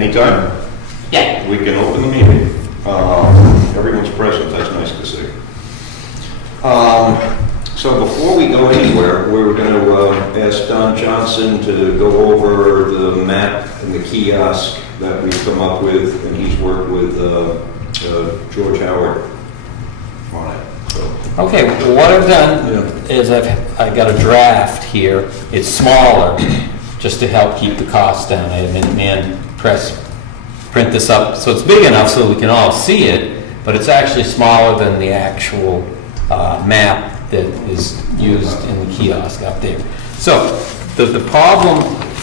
Anytime. Yeah. We can open the meeting. Everyone's present, that's nice to see. So before we go anywhere, we're going to ask Don Johnson to go over the map and the kiosk that we've come up with, and he's worked with George Howard on it. So, Okay, well, what I've done is I got a draft here. It's smaller, just to help keep the cost down. I had Minuteman print this up, so it's big enough so we can all see it, but it's actually smaller than the actual map that is used in the kiosk out there. So, the problem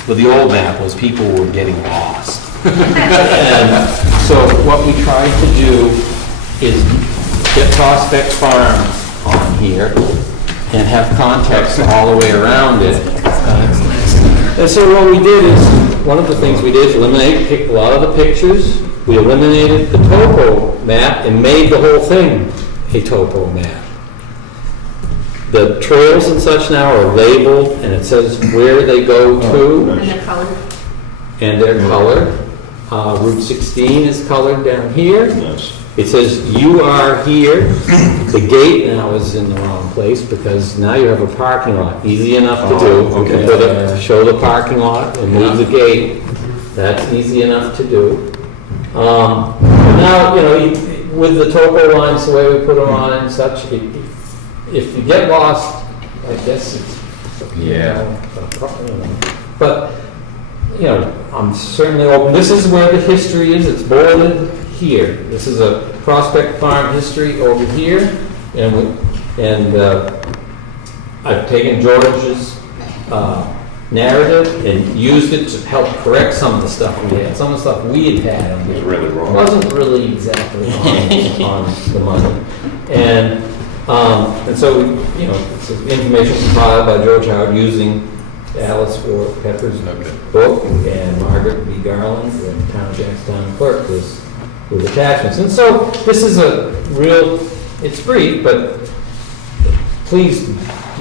with the old map was people were getting lost. And so what we tried to do is get Prospect Farm on here and have context all the way around it. And so what we did is, one of the things we did is eliminate a lot of the pictures. We eliminated the topo map and made the whole thing a topo map. The trails and such now are labeled, and it says where they go to. And they're colored. And they're colored. Route 16 is colored down here. nice. It says you are here. The gate now is in the wrong place because now you have a parking lot. Easy enough to do. okay. You can show the parking lot and move the gate. That's easy enough to do. Now, with the topo lines, the way we put them on and such, if you get lost, I guess it's, but, I'm certainly open. This is where the history is. It's bolded here. This is a Prospect Farm history over here, and I've taken George's narrative and used it to help correct some of the stuff we had. Some of the stuff we had It's really wrong. wasn't really exactly on the money, and so it's information compiled by George Howard using Alice Ward Pepper's book and Margaret B. Garland, the town of Jackstown clerk, with attachments. And so this is it's brief, but please,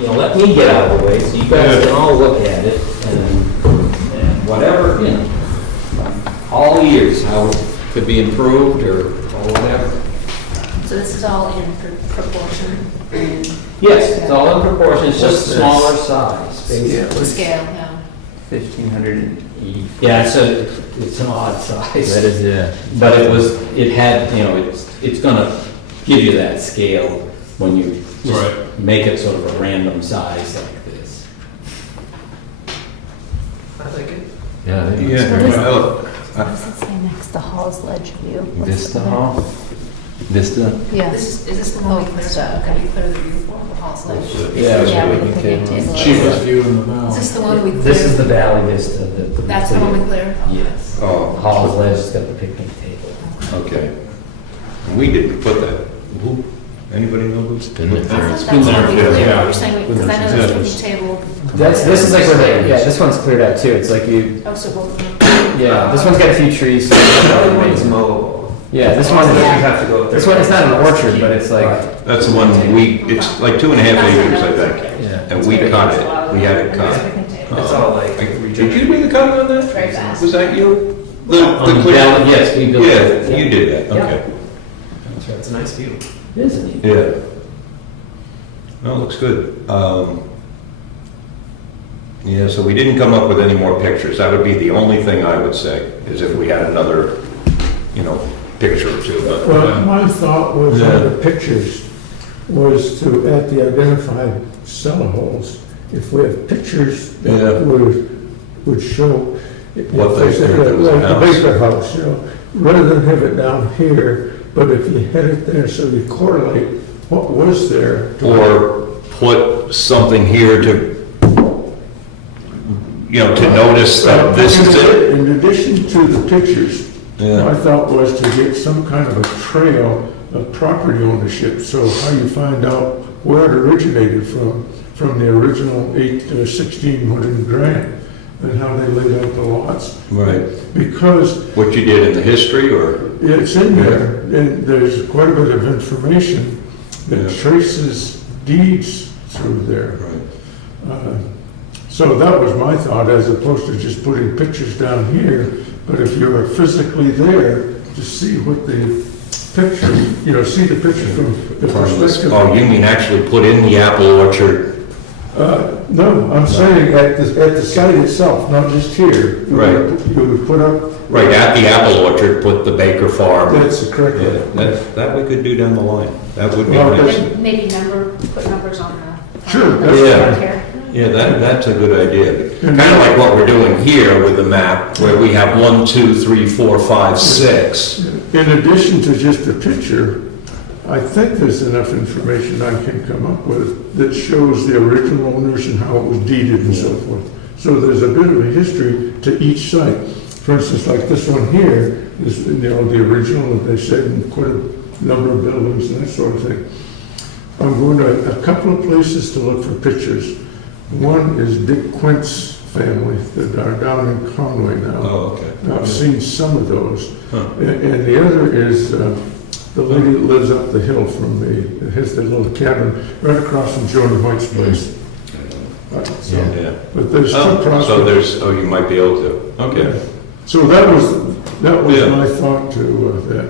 let me get out of the way so you guys can all look at it and whatever, all ears, how it could be improved or whatever. So this is all in proportion. Yes, it's all in proportion, it's just a smaller size. basically. Scale, yeah. 1,580. Yeah, it's an odd size. That is, yeah. But it's gonna give you that scale when you just make it sort of a random size like this. I like it. Yeah. What does it say next to Hall's Ledge View? What's Vista the- Hall? Vista? Yeah. Is this the one we cleared up? Can we clear the view for the Hall's Ledge? Yeah, with the picnic table. Cheapest view in the Is valley. this the one we cleared? This is the Valley Vista. That's the one we cleared? Yes. Oh, Hall's Ledge has got the picnic table. okay. We didn't put that. Who? Anybody know who's? Been there I for thought us. that's the one we cleared. Yeah. You're saying, because I know there's a picnic table. This is like where they, this one's cleared out too. It's like Oh, so we'll. this one's got a few trees. So It's mowable. yeah, this one, Yeah. You have to go. this one, it's not an orchard, but it's like, That's the one it's like 2.5 acres, I think. yeah. And we cut it. We had it cut. It's all like. Did you do the cutting on that? Very fast. Was that you? On the clear- Valley, yes, we built it. Yeah, you did that, Yeah. okay. That's right, it's a nice view. Isn't it? Yeah. No, it looks good. Yeah, so we didn't come up with any more pictures. That would be the only thing I would say, is if we had another, picture or two. But Well, my thought was on the pictures was to, at the identified cellar holes, if we have pictures Yeah. that would show. What they think there was a Like the house. Baker House, rather than have it down here, but if you had it there so you correlate what was there. Or put something here to, to notice that this is it. In addition to the pictures, Yeah. my thought was to get some kind of a trail of property ownership, so how you find out where it originated from the original 1600 grant, and how they laid out the lots. Right. Because What you did in the history, or? it's in there, and there's quite a bit of information that Yeah. traces deeds through there. Right. So that was my thought, as opposed to just putting pictures down here. But if you're physically there to see what the picture, see the picture from the perspective. Oh, you mean actually put in the apple orchard? No, I'm saying at the site itself, not just here. Right. You would put up. Right, at the apple orchard, put the Baker Farm. That's the correct. Yeah, that we could do down the line. That would be Well, nice. And maybe put numbers on the. Sure, the that's fine. here. Yeah, that's a good idea. Kind of like what we're doing here with the map, where we have 1, 2, 3, 4, 5, 6. In addition to just a picture, I think there's enough information I can come up with that shows the original owners and how it was deeded and so forth. So there's a bit of a history to each site. For instance, like this one here is, the original, and they said, and quite a number of buildings and that sort of thing. I'm going to a couple of places to look for pictures. One is Dick Quint's family that are down in Conway now. Oh, okay. I've seen some of those. Huh. And the other is the lady that lives up the hill from me, that has that little cabin right across from Joni White's place. So, Yeah. but there's two Oh, prospects. so you might be able to. Okay. So that was Yeah. my thought to that.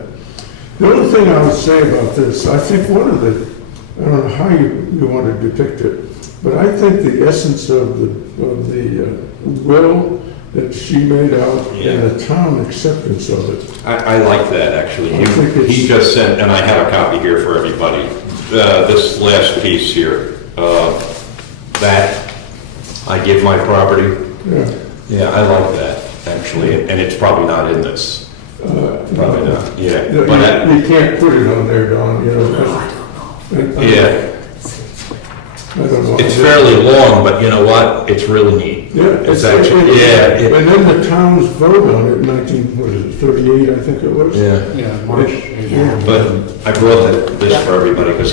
The other thing I would say about this, I think one of the, I don't know how you want to depict it, but I think the essence of the will that she made out and the town acceptance of it. I like that, actually. I think it's- He just sent, and I have a copy here for everybody, this last piece here. That, I give my property. Yeah. Yeah, I like that, actually, and it's probably not in this. Probably not, yeah. You But that- you can't put it on there, Don, Yeah, I don't know. it's fairly long, but you know what? It's really neat. Yeah. It's actually, yeah. And then the town's vote on it, 38, I think it was. Yeah. Yeah, March. Yeah. But I brought this for everybody, because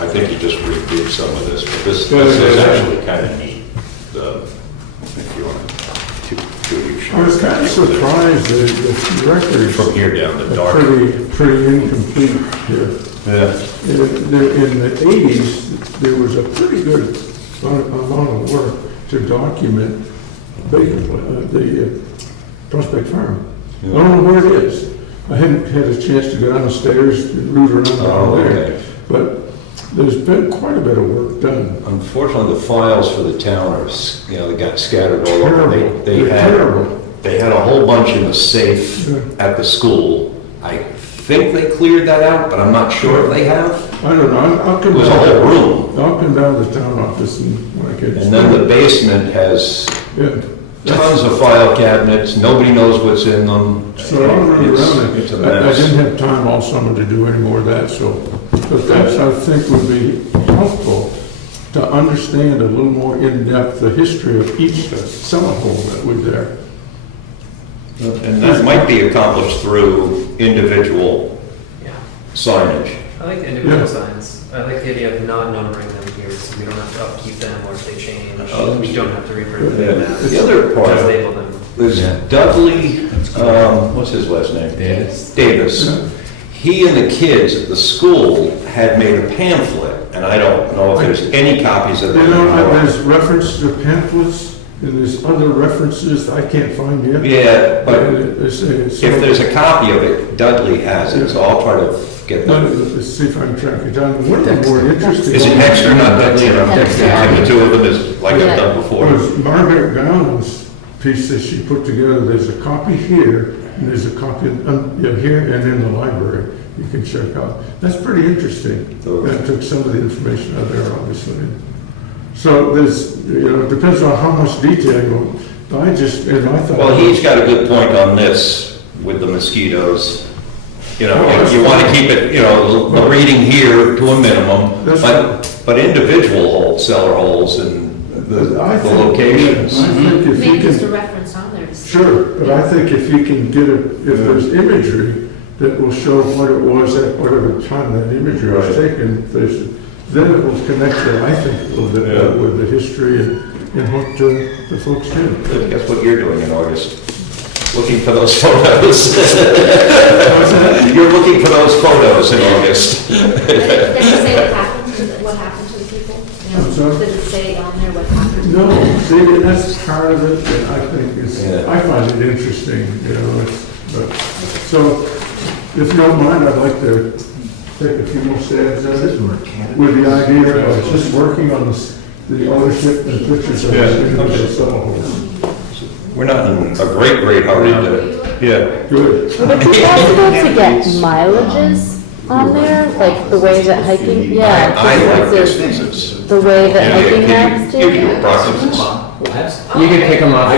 I think he just redid some of this, but this is actually kind of neat. If you want to I was kind of surprised that the records from here down to are dark. pretty incomplete here. Yeah. In the 80s, there was a pretty good amount of work to document the Prospect Farm. I don't know where it is. I hadn't had a chance to go downstairs and root around Oh, down there. okay. But there's been quite a bit of work done. Unfortunately, the files for the town are, they got scattered all over. Terrible. They They're had, terrible. they had a whole bunch in the safe Yeah. at the school. I think they cleared that out, but I'm not sure if they have. I don't know, I'll It come was a down. whole room. I'll come down to the town office and when I get. And then the basement has Yeah. tons of file cabinets, nobody knows what's in them. So I'll run around It's it. a I mess. didn't have time all summer to do any more of that, so, but that's, I think, would be helpful to understand a little more in-depth the history of each summer home that was there. And that might be accomplished through individual Yeah. signage. I like the individual Yeah. signs. I like the idea of not numbering them here, so we don't have to upkeep them, or if they change, Oh, we don't have to reprint Yeah. them. The other part Just of it label them. is Yeah. Dudley, what's his last name? Davis. He and the kids at the school had made a pamphlet, and I don't know if there's any copies of it. There's reference to pamphlets, and there's other references I can't find yet. Yeah, but It's- if there's a copy of it, Dudley has it, so I'll try to get that. Let's see if I can track it down. One of the more interesting. Is it Dexter, not Dudley? Dexter. The two of them is like I've done before. Was Margaret Gowan's piece that she put together. There's a copy here, and there's a copy here and in the library. You can check out. That's pretty interesting. That took some of the information out there, obviously. So there's, it depends on how much detail you want. I thought. Well, he's got a good point on this with the mosquitoes. You want to keep it, the reading here to a minimum, but individual holes, cellar holes and the locations. I think if you Maybe just a can, reference on there. to see. sure, but I think if you can get if there's imagery that will show what it was at whatever time that imagery was taken, then it will connect it, I think, a little bit with the history and what the folks did. Guess what you're doing in August? Looking for those photos. You're looking for those photos in August. Does it say what happened to the people? I'm sorry? Does it say on there what happened? No, see, that's part of it that I think is, Yeah. I find it interesting, you know, but, so, if you don't mind, I'd like to take a few more stabs at it with the idea of just working on the ownership and pictures of the individual cells. We're not in a great hurry to, yeah. Good. Would it be possible to get mileages on there, like the way that hiking, yeah. I like this, the- this is. The way that hiking Yeah, maps give you do? approximates. You could pick them off. I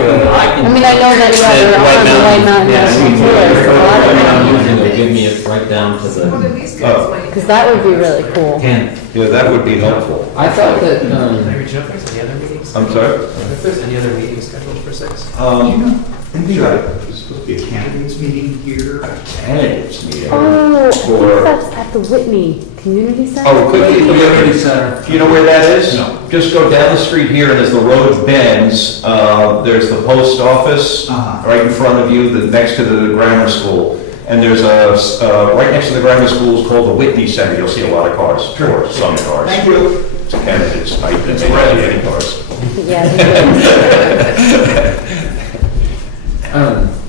mean, I know that, yeah, they're on the White Mountain National Forest, a lot of them, They'll give me it right down to What the are these guys like? because that would be really cool. 10th. Yeah, that would be helpful. I thought that, Can I reach out if there's any other meetings? I'm sorry? If there's any other meetings scheduled for 6? And we got, there's supposed to be a candidates meeting here. Candidates meeting. Oh, I think For- that's at the Whitney Community Center. Oh, could be community center. You know where that is? No. Just go down the street here, and as the road bends, there's the post office Uh-huh. right in front of you, next to the grammar school. And there's right next to the grammar school is called the Whitney Center. You'll see a lot of cars, or some cars. Thank you. It's a candidate's type, it's any cars. Yeah.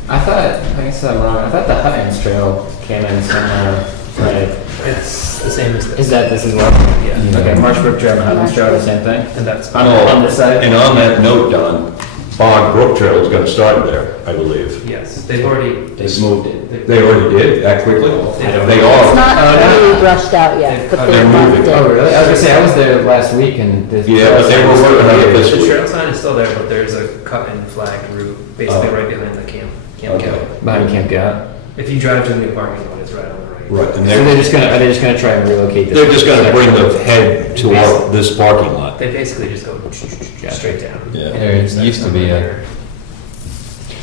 I thought, I guess I'm wrong, I thought the Hutton's Trail came in somewhere, right? It's the same as this. Is that, this is what? Yeah. Okay, Marsh Brook Trail and Hutton's Trail, the same thing? And that's. On this side? And on that note, Don, Bog Brook Trail is gonna start there, I believe. Yes, they've already. They've moved it. They already did, that quickly? They It's are. not really brushed out yet, but They're they're moving. moved Oh, it. really? I was gonna say, I was there last week and this. Yeah, but they were working on it this The week. trail sign is still there, but there's a cut and flagged route, basically Oh. right behind the camp Okay. Cow. Behind Camp Gout. If you drive to the new parking lot, it's right on the right. Right, and So they're just gonna, are they just gonna try and relocate this? they're just gonna bring the head to this parking lot. They basically just go straight down. Yeah. There used to be a,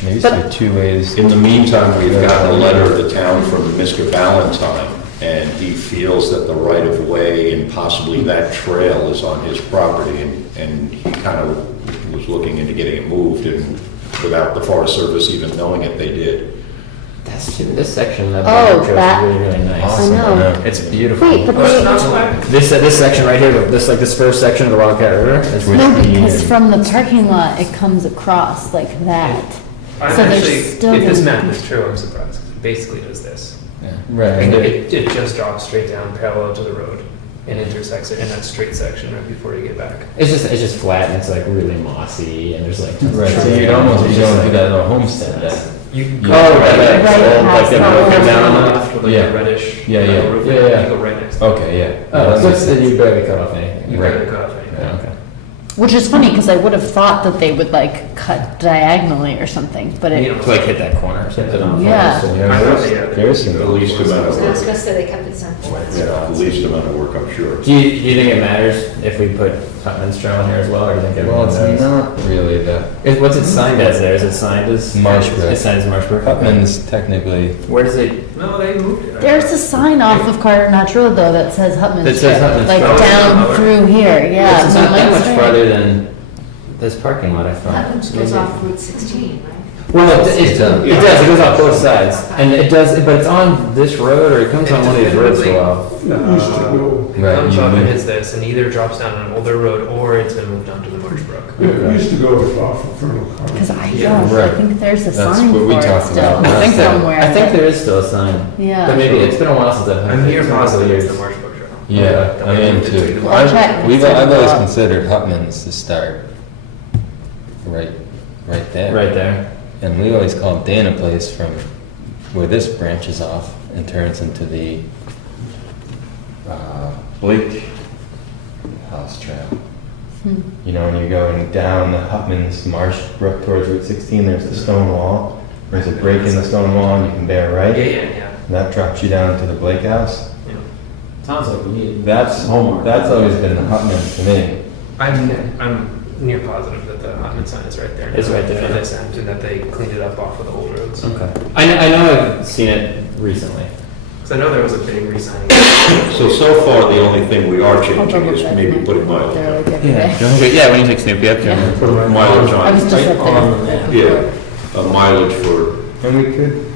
there used to be two ways. In the meantime, we've gotten a letter to town from Mr. Valentine, and he feels that the right-of-way and possibly that trail is on his property, and he kind of was looking into getting it moved, and without the Forest Service even knowing it, they did. That's, this section of Oh, that trail that- is really, really nice. Awesome, I know. It's beautiful. Wait, but they, This section right here, this first section of the Wildcat River, is no, because from the parking lot, it comes across like that. I'm So there's actually, still if this gonna map be- is true, I'm surprised. 'Cause it basically does this. Right. And it just drops straight down parallel to the road and intersects it in that straight section right before you get back. it's just flat and it's like really mossy and there's like. Right, so you'd almost be going through that little homestead that. You can Oh, go right, right right, next. Right like that past road the goes down on On that. left with like Yeah. a reddish. Yeah, yeah. metal roof, Yeah, yeah. You go right next. Okay, yeah. Oh, so it's, That you barely cut off anything. You barely cut off anything. Yeah, okay. Which is funny, because I would have thought that they would like cut diagonally or something, but You it, don't- To like hit that corner or something. Yeah. I thought they had- There's some. The least amount of I was work. gonna say they kept it simple. Yeah, the least amount of work, I'm sure. Do you think it matters if we put Hutton's Trail in here as well, or do you think Well, everyone it's does? not really the, What's it signed as there? Is it signed as? Marshbrook. It's signed as Marshbrook? Okay. Hutman's technically, Where does it, No, they moved it. there's a sign off of Carter Notch Road though that says Hutman's That says Trail, Hutman's like Trail. down through here, yeah. it's not that much Straight. farther than this parking lot, I thought. Hutton's goes off Route 16, right? Well, it does, it goes off both sides, and it does, but it's on this road, or it comes on one of these roads for a while. It used to go, It Right, comes you up and moved. hits this, and either drops down an older road, or it's been moved onto the Marsh Brook. it used to go off of Colonel Because Carter. I Yeah, don't, I right. think there's a That's sign what we for it talked still, about. I think somewhere. I think that- there is still a sign. Yeah. But maybe, it's been a while since I've. I'm near it's been a couple positive it's years. the Marsh Brook Trail. yeah, The I one am in between too. the- I'll check. I've always considered Hutman's to start right there. Right there. And we always call it Dana Place from where this branches off and turns into the Blake House Trail. You know, when you're going down the Hutman's Marsh Brook towards Route 16, there's the stone wall. There's a break in the stone wall and you can bear right. Yeah, yeah, And that drops you down to the Blake House. yeah. Sounds like we need. That's always been the Hutman to me. I'm near positive that the Hotman sign is right there. It's now right there. For this end, and that they cleaned it up off of the old roads. Okay. I know I've seen it recently. Because I know there was a big re-signing. So far, the only thing we are I'll changing double is check maybe my- putting mileage. there like every day. Yeah, when you take Snoopy up Yeah. Put mileage I was on. just up there. Yeah, mileage for, And we could.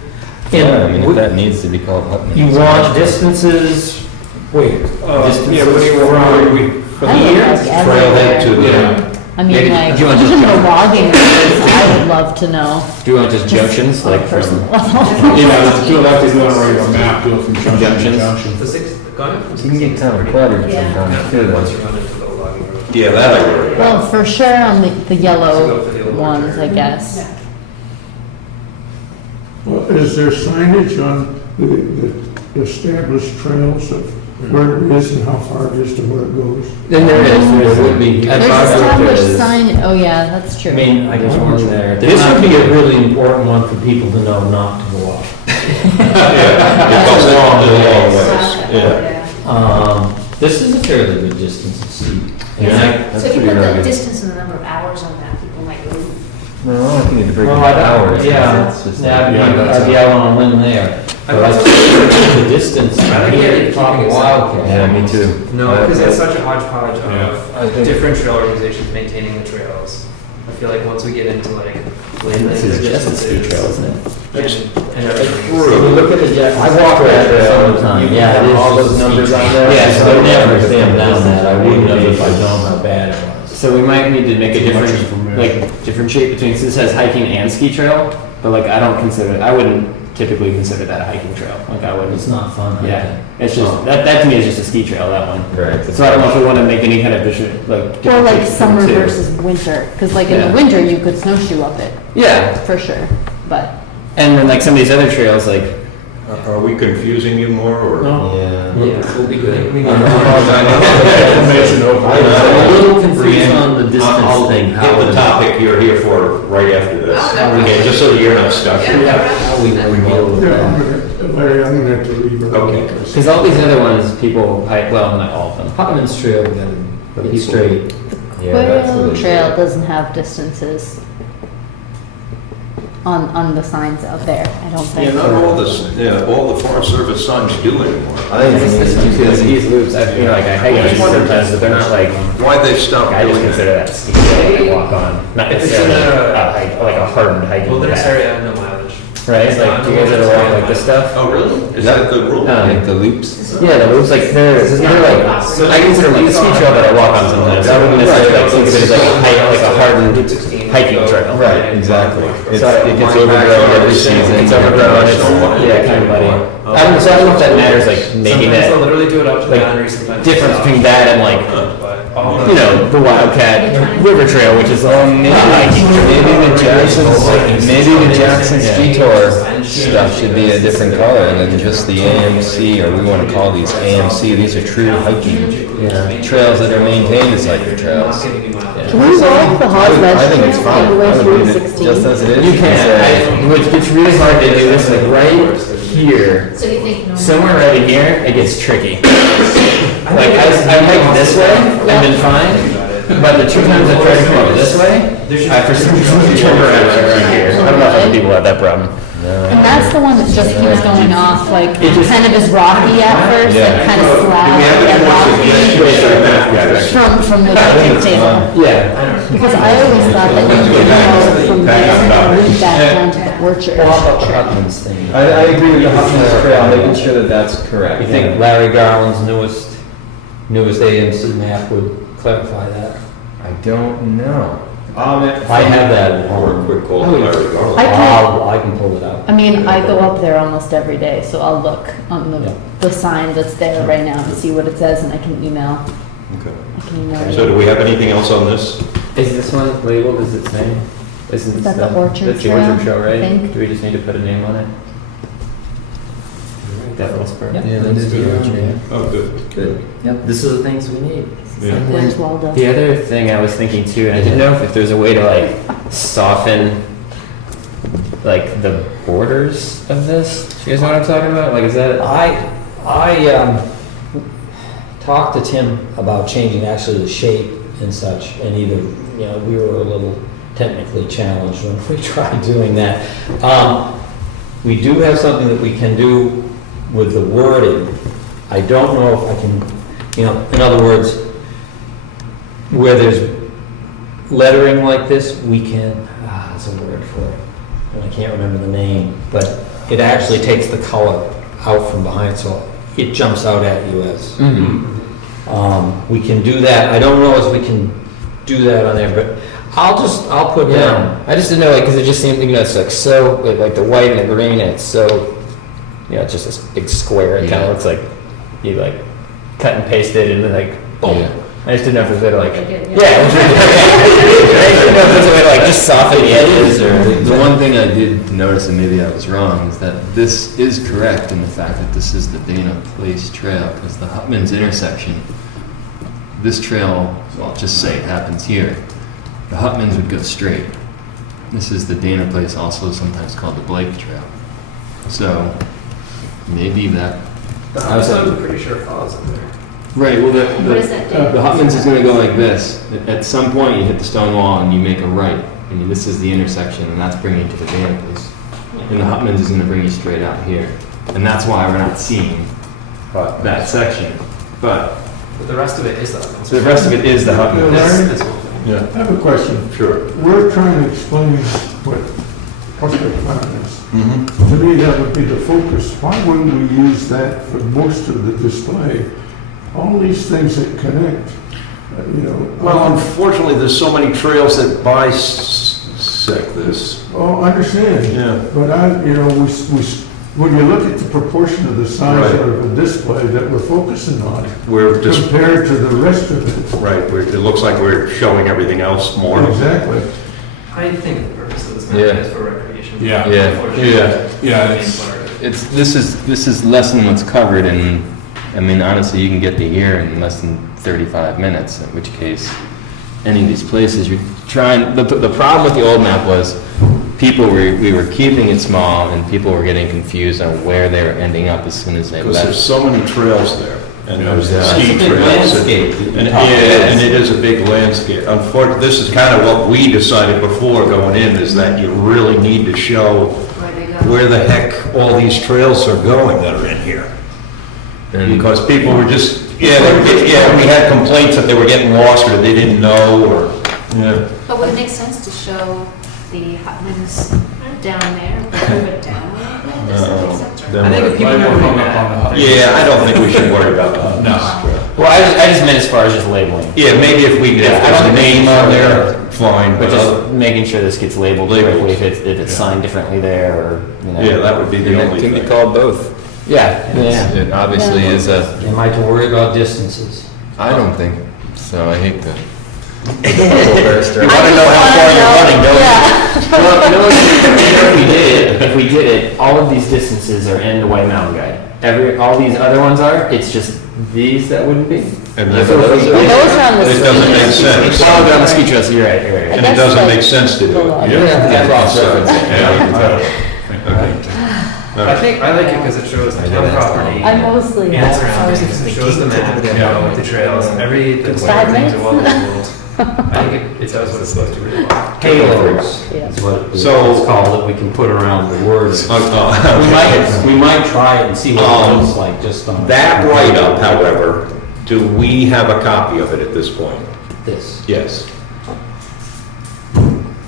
Yeah, I mean, if that needs to be called Hutman. You want distances, wait, yeah, what do you want? I would like trailhead to everywhere. the, I mean, Maybe- like, do you want even just- the logging areas, I would love to know. Do you want just junctions, on a like personal from? level. Yeah, do that, they want to write a map, do it from junction to Junctions. junction. The six, gone up from You can get kind of cluttered Yeah. sometimes too. Once you run into the logging road. Yeah, that I worry about. Well, for sure on the So go yellow for the old ones, I orchard. guess. Well, is there signage on the established trails of where it is and how far it is to where it goes? Then there would be. At There's Bosworth, established there's- sign, oh yeah, that's true. I mean, I guess One there. this would be a really important one for people to know not to go up. It's a long ways, yeah. This is a fairly good distance to see. Yeah, So that's if you pretty put darn the good. distance and the number of hours on that, people might go, No, I don't think you need to break it Well, by I don't, hours. yeah, It's just- I'd be out on a limb there. But I think the distance, I think here you're at top of keeping it Wildcat. Yeah, me too. No, because it's such a hodgepodge Yeah. of different trail organizations maintaining the trails. I feel like once we get into like labeling This the is just a ski distances trail, isn't it? and everything. If you look at the Jack, I walk that trail all the time, yeah, it is. All those just a numbers steep. on there? Yeah, so I never stand down Distance that, I wouldn't have if I'd limitations. known how bad it was. So we might need to make a Too much different, information. like, differentiate between, so this has hiking and ski trail, but like, I don't consider, I wouldn't typically consider that a hiking trail, like, I wouldn't. It's not fun. Yeah, it's just, that to me is just a ski trail, that one. Right. So I don't know if we want to make any kind of visual, like. Or like differentiation summer between the two. versus winter, because like in Yeah. the winter, you could snowshoe up it, Yeah, for sure, but. and then like some of these other trails, like, Are we confusing you more, or? Yeah. Yeah, we'll be good. Information open. I'm a little confused on the distance I'll thing. hit the topic you're here for right after this. Okay, just so you're not stuck. How we deal with Yeah, that. Larry, I'm gonna have to leave. it. Okay. because all these other ones, people hike, well, not all of them. Putman's Trail, we gotta But get people- straight. Yeah, that's Quail what it Trail is. doesn't have distances on the signs out there, I don't Yeah, think. not all the Forest Service signs do anymore. I think This it's is because these loops, I feel like I hike on these sometimes, but they're not like, Why'd they stop I just doing consider that? that ski trail I walk on, not If it's necessarily in a- a hike, like a hardened hiking Wilderness path. area, no mileage. Right, like, do you guys ever walk like this stuff? Oh, really? Is that the rule? Like the loops? Yeah, the loops, like, they're like, I consider like the ski trail that I walk on sometimes, I wouldn't necessarily like think of it as like a hardened hiking trail. Right, exactly. It's, So it gets overgrown every season. It's overgrown, it's, yeah, kind of muddy. I don't know if that matters, like, making Sometimes they'll that literally do it up to the like, boundary, sometimes. difference between that and like, But all the. you know, the Wildcat River Trail, which is like, Maybe the Jackson Ski Tour stuff should be a different color than just the AMC, or we want to call these AMC. These are true hiking trails that are maintained as hiking I'm not trails. giving you mileage. Can we walk the Hawes Ledge I think it's Trail fine. all the way I would through leave it 16? just as it is. you can, which gets really hard to do this, like, right here, so you think no. somewhere right in here, it gets tricky. Like, I hiked this way, I've been fine, but the two times I tried to come up this way, I for some reason turned around right here. I don't know if other people have that problem. And that's the one that just keeps going off, like, It just- kind of is rocky at first, like kind of slab and rocky from the picnic table. Yeah. Because I always thought that you could go from there and route back down to the orchard. Well, how about Putman's thing? I agree with the Huffman's Trail, making sure that that's correct. You think Larry Garland's newest AMC map would clarify that? I don't know. I have that at Or a home. quick call to Larry Garland. I can, I can pull it out. I mean, I go up there almost every day, so I'll look on Yeah. the sign that's there right now and see what it says, and I can email Okay. you. So do we have anything else on this? Is this one labeled, does it say? Isn't Is that the Orchard That's the Orchard Trail, Trail, I right? think? Do we just need to put a name on it? That little spur. Yeah, that is the original. Oh, good. Good. Yep, this is the things we need. Yeah. Where's Waldo? The other thing I was thinking too, and I didn't know if there's a way to like soften like the borders of this. Do you guys know what I'm talking about? Like, is that? I talked to Tim about changing actually the shape and such, and either, you know, we were a little technically challenged when we tried doing that. We do have something that we can do with the wording. I don't know if I can, you know, in other words, where there's lettering like this, we can, there's a word for it, and I can't remember the name, but it actually takes the color out from behind, so it jumps out at you as. We can do that. I don't know if we can do that on there, but I'll put down. I just didn't know, like, because it just seemed, it's like so, like the white and the green, and it's so, it's just this big square. It kind of looks like you like cut and pasted and then like boom. Yeah. I just didn't know if there's a way to like, Like it, yeah, I didn't know if there's a way to like just soften the edges or. The one thing I did notice, and maybe I was wrong, is that this is correct in the fact that this is the Dana Place Trail, because the Hutman's intersection, this trail, well, just say it happens here, the Hutmans would go straight. This is the Dana Place, also sometimes called the Blake Trail. So, maybe that... I'm pretty sure follows up there. Right, well, What is that date? the Hutmans is gonna go like this. At some point, you hit the stone wall and you make a right, and this is the intersection, and that's bringing you to the Dana Place. And the Hutmans is gonna bring you straight out here. And that's why we're not seeing that section. But But the rest of it is that. the rest of it is the Hutmans. This whole thing. I have a question. Sure. We're trying to explain what Prospect Farm is. To me, that would be the focus. Why wouldn't we use that for most of the display? All these things that connect, Well, unfortunately, there's so many trails that bisect this. Oh, I understand. Yeah. But when you look at the proportion of the size Right. of the display that we're focusing on, We're just, compared to the rest of it. right, it looks like we're showing everything else more. Exactly. I think the purpose of this map Yeah. is for recreation. Yeah. Unfortunately, Yeah. the main part of it. This is less than what's covered, and I mean, honestly, you can get to here in less than 35 minutes, in which case, any of these places, you're trying, the problem with the old map was, we were keeping it small, and people were getting confused on where they were ending up as soon as they Because there's left. so many trails there, and there's Yeah. ski It's a big trails. landscape. And it is a big landscape. Unfortunately, this is kind of what we decided before going in, is that you really need to show Where they go. where the heck all these trails are going that are in here. And Because people were just, we had complaints that they were getting lost, or they didn't know, or, But would it make sense to show the Hutmans down there, move it down a little bit? Does that make sense? Or- then I think if people Might are wanna doing hung up on that, the Yeah, I don't think we should worry about that. No. Well, I just meant as far as just labeling, Yeah, maybe if we, if Yeah, I there's a don't think we name should on show there, that. fine, but but, just making sure this gets labeled Labeled. correctly, if it's signed differently there, or, yeah, that would be the and only it can be thing. called both. Yeah, yeah. It obviously is a, Am I to worry about distances? I don't think, so I hate to. You want to know how far you're running, don't you? Well, if we did it, all of these distances are in the White Mountain Guide. All these other ones are, it's just these that wouldn't be. And then- Those are on the It doesn't make ski. sense. Oh, they're on the ski trails, you're right, you're right. And it doesn't make sense to do it. Yeah, cross-referencing. I think, I like it because it shows the town property I mostly and have. surroundings, it shows the map, the trails, every, the 5 things are well minutes? labeled. I think it does what it's supposed to really well. Halos Yeah. is what So- it's called, that we can put around the words. We Okay. might try it and see what it looks like, just on. That write-up, however, do we have a copy of it at this point? This, Yes.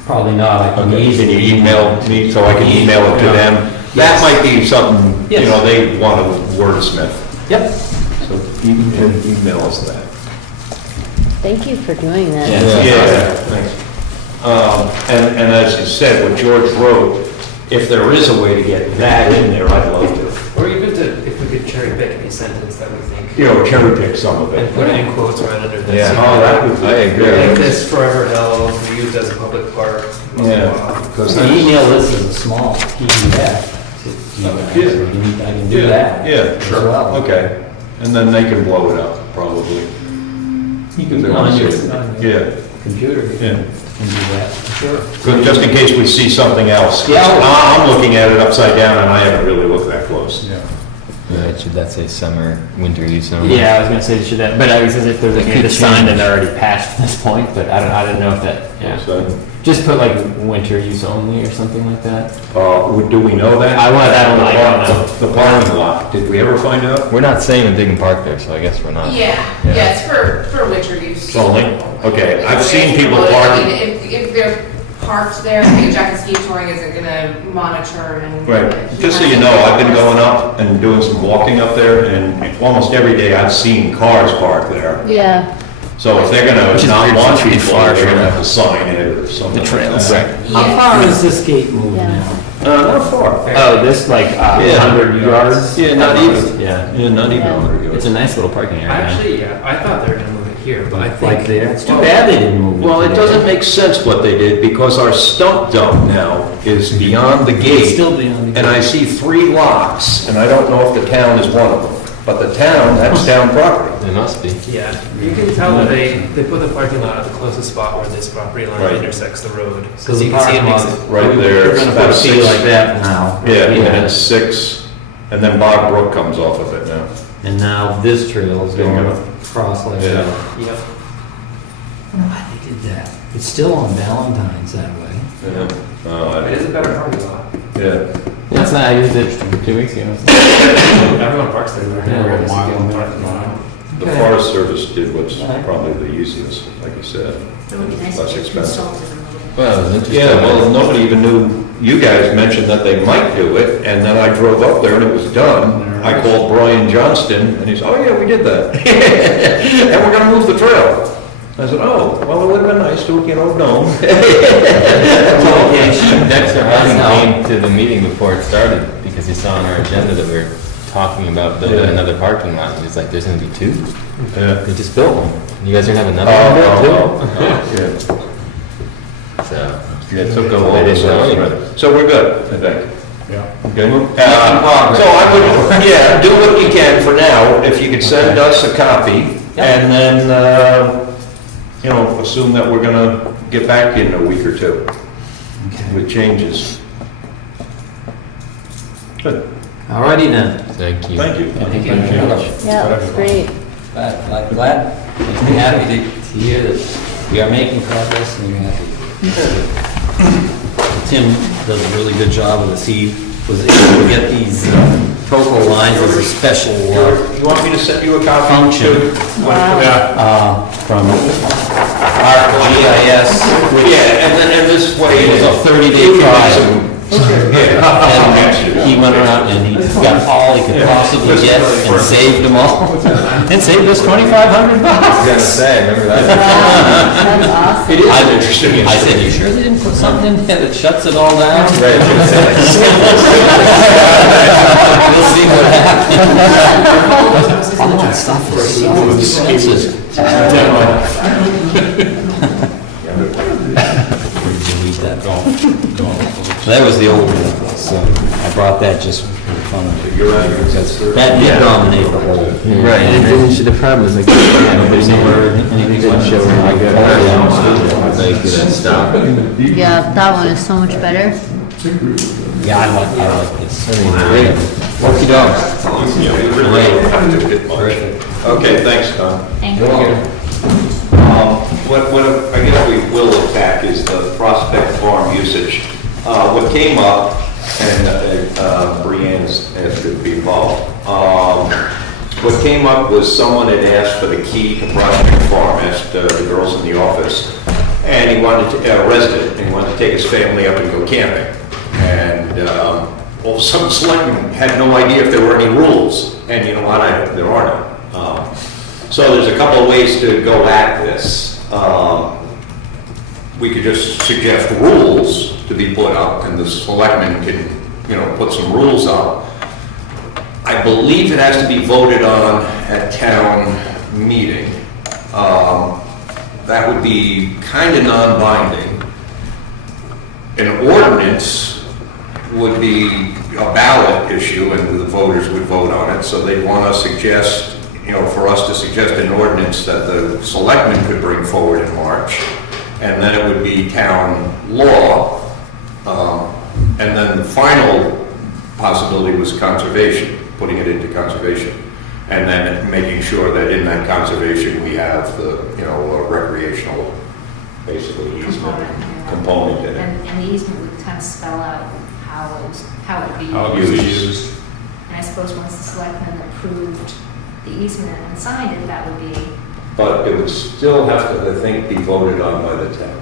probably not, I can Okay, can easily. you email me so I can email it to them? That might be something, Yes. they want to wordsmith, Yep. so you can email us that. Thank you for doing that. Yeah, thanks. And as you said, what George wrote, if there is a way to get that in there, I'd love to. Or even to, if we could cherry pick any sentence that we think, Cherry pick some of and it. put it in quotes right under this. Yeah, you know, oh, that would be. I agree. Like this Forever Hill, to be used as a public park. blah, blah, Yeah, blah. because You can email this as a small PDF. to you guys. I can do that. Yeah, as sure, well. okay. And then they can blow it up, probably. You Because can, they on want to your, see it. on your Yeah, computer, you yeah. can do that, sure. Good, just in case we see something else. Yeah. I'm looking at it upside down and I haven't really looked that close. Yeah, should that say summer, winter use only? Yeah, I was gonna say, should that, but I was, if there's like, it's signed and they're already past this point, but I didn't know if that, yeah. So, Just put like winter use only or something like that. do we know that? I don't know. The parking lot, did we ever find out? We're not saying that they can park there, so I guess we're not. Yeah, yeah, it's for winter use. Only? Okay, I've seen people I parking. mean, if they're parked there, the Jack and Ski Touring isn't gonna monitor and. Right, just so you know, I've been going up and doing some walking up there, and almost every day I've seen cars parked there. Yeah. So if they're gonna Which is not weird, want since we people, far they're gonna from have to sign it or something. the trails. Right. How far is this gate moved Yeah. now? Not far. Oh, this like Yeah. 100 yards? Yeah, not even. Yeah. Yeah, not even Yeah. 100 yards. It's a nice little parking area. Actually, yeah, I thought they were gonna move it here, but I think. Like there? It's too bad they didn't move it. Well, it there. doesn't make sense what they did, because our stump dump now is beyond the It's gate. still beyond the And I see 3 locks, and I don't know if the town is one of them. But the town, that's town property. It must be. Yeah, you can tell that they put the parking lot at the closest spot where this property line Right. intersects the road. So So the you can see it parking makes lot, it. Right there, We're gonna about put a fee 6. like that now. Yeah, and it's 6, and then Bog Brook comes off of it now. And now this trail is going across like Yeah. that. Yep. I don't know why they did that. It's still on Valentine's that way. Yeah. Oh, It is a better parking lot. yeah. Yeah, it's not, I used it 2 weeks ago. Everyone parks there. Yeah, We're just mile getting and a parking half. lot. The Okay. Forest Service did what's Alright. probably the easiest, like you said. It would be nice Less to get expensive. consulted a little bit. Well, it was interesting. Yeah, well, nobody even knew, you guys mentioned that they might do it, and then I drove up there and it was done. I called Brian Johnston, and he said, oh yeah, we did that. And we're gonna move the trail. I said, oh, well, it would've been nice to, know. Dexter Hudson came to the meeting before it started because he saw on our agenda that we were talking about building another parking lot. He's like, there's gonna be 2? Yeah. They just built one. You guys are gonna have another one built too? Yeah. So, It took a They while. didn't know anyway. So we're good, I think. Yeah. Okay. So I would, yeah, do what you can for now, if you could send us a copy, and then, assume that we're gonna get back in a week or 2 with changes. Good, Alrighty then. thank you. thank you. Thank you very much. Yeah, that's great. Glad, I'm happy to hear that we are making progress and you're happy. Tim does a really good job with this. He was able to get these topo lines as a special You want me to send you a copy? function too? from ArcGIS, which Yeah, and this way. was a 30-day trial. And he went around and he got all he could possibly get and saved them all. And saved us $2,500. I was gonna say, remember that? That's awesome. It is interesting. I said, you sure they didn't put something in there that shuts it all down? We'll see what happens. All that stuff is so expensive. Delete that. So that was the old one, so I brought that just for fun of it. You're right, because That did dominate the whole. Right, and the problem is like, there's nowhere, anything that shows I got like that stop. Yeah, that one is so much better. Yeah, I like this. Great. Okey doke. Great. Okay, thanks, Tom. Thank you. What I guess we will attack is the Prospect Farm usage. What came up, and Brianne's asked to be involved, what came up was someone had asked for the key to Prospect Farm, asked the girls in the office, and he wanted to, a resident, and he wanted to take his family up and go camping. And all of a sudden, selectmen had no idea if there were any rules, and you know what, there are none. So there's a couple of ways to go at this. We could just suggest rules to be put up, and the selectmen can, put some rules up. I believe it has to be voted on at town meeting. That would be kind of non-binding. An ordinance would be a ballot issue, and the voters would vote on it, so they'd want to suggest, for us to suggest an ordinance that the selectmen could bring forward in March, and then it would be town law. And then the final possibility was conservation, putting it into conservation. And then making sure that in that conservation, we have the, a recreational, basically easement component in it. And the easement would kind of spell out how it would be How it used. would be used. And I suppose once the selectmen approved the easement and signed it, that would be, But it would still have to, I think, be voted on by the town.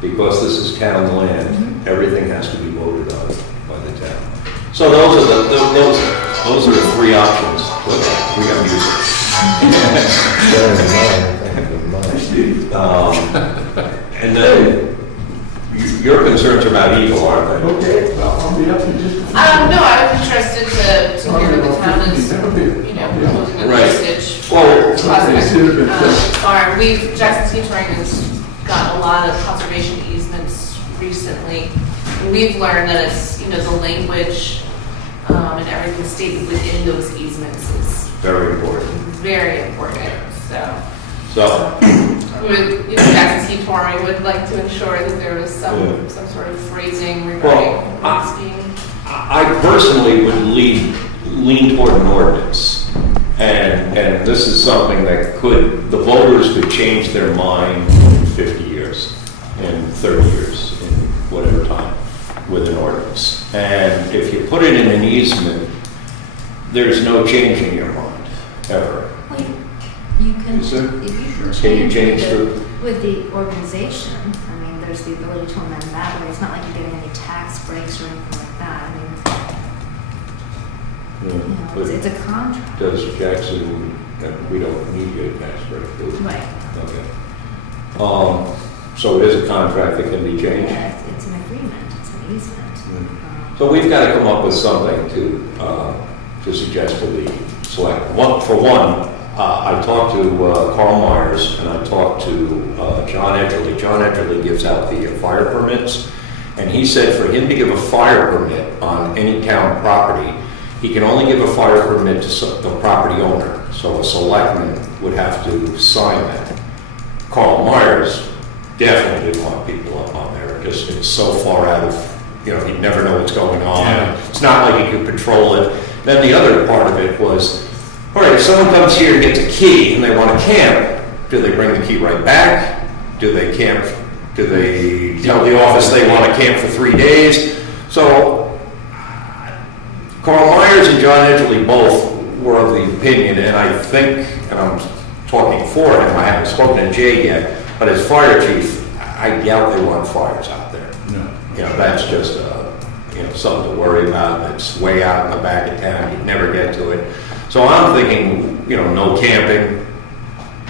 Because this is town land, everything has to be voted on by the town. So those are the 3 options. We got music. And then, your concerns about Eagle, aren't they? Okay, well, I'll be up in just a few. No, I was interested to hear what the town is, proposing a Right. usage Well, prospect farm. Jackson Ski Touring has got a lot of conservation easements recently. And we've learned that it's, the language, and everything stated within those easements is very important. very important, So, Jackson Ski Touring would like to ensure that there was some sort of phrasing regarding skiing. I personally would lean toward an ordinance. And this is something that the voters could change their mind in 50 years, in 30 years, in whatever time, with an ordinance. And if you put it in an easement, there's no changing your mind, ever. Well, you can, Is there? if you Can you change with the organization, I mean, there's the ability to amend that way. It's not like you're getting any tax breaks or anything like that. I mean, it's a contract. Does Jackson, we don't need a tax break, do we? Right. Okay. So it is a contract that can be changed? Yeah, it's an agreement, it's an easement. So we've got to come up with something to suggest to the select. For one, I talked to Carl Myers and I talked to John Edgerly. John Edgerly gives out the fire permits, and he said for him to give a fire permit on any town property, he can only give a fire permit to the property owner. So a selectman would have to sign that. Carl Myers definitely didn't want people up on there. It's so far out of, he'd never know what's going on. Yeah. It's not like he could control it. Then the other part of it was, all right, if someone comes here and gets a key and they want to camp, do they bring the key right back? Do they camp? Do they tell the office they want to camp for 3 days? So Carl Myers and John Edgerly both were of the opinion, and I think, and I'm talking for him, I haven't spoken to Jay yet, but as fire chief, I doubt they want fires out there. No. That's just, something to worry about. It's way out in the back of town. You'd never get to it. So I'm thinking, no camping,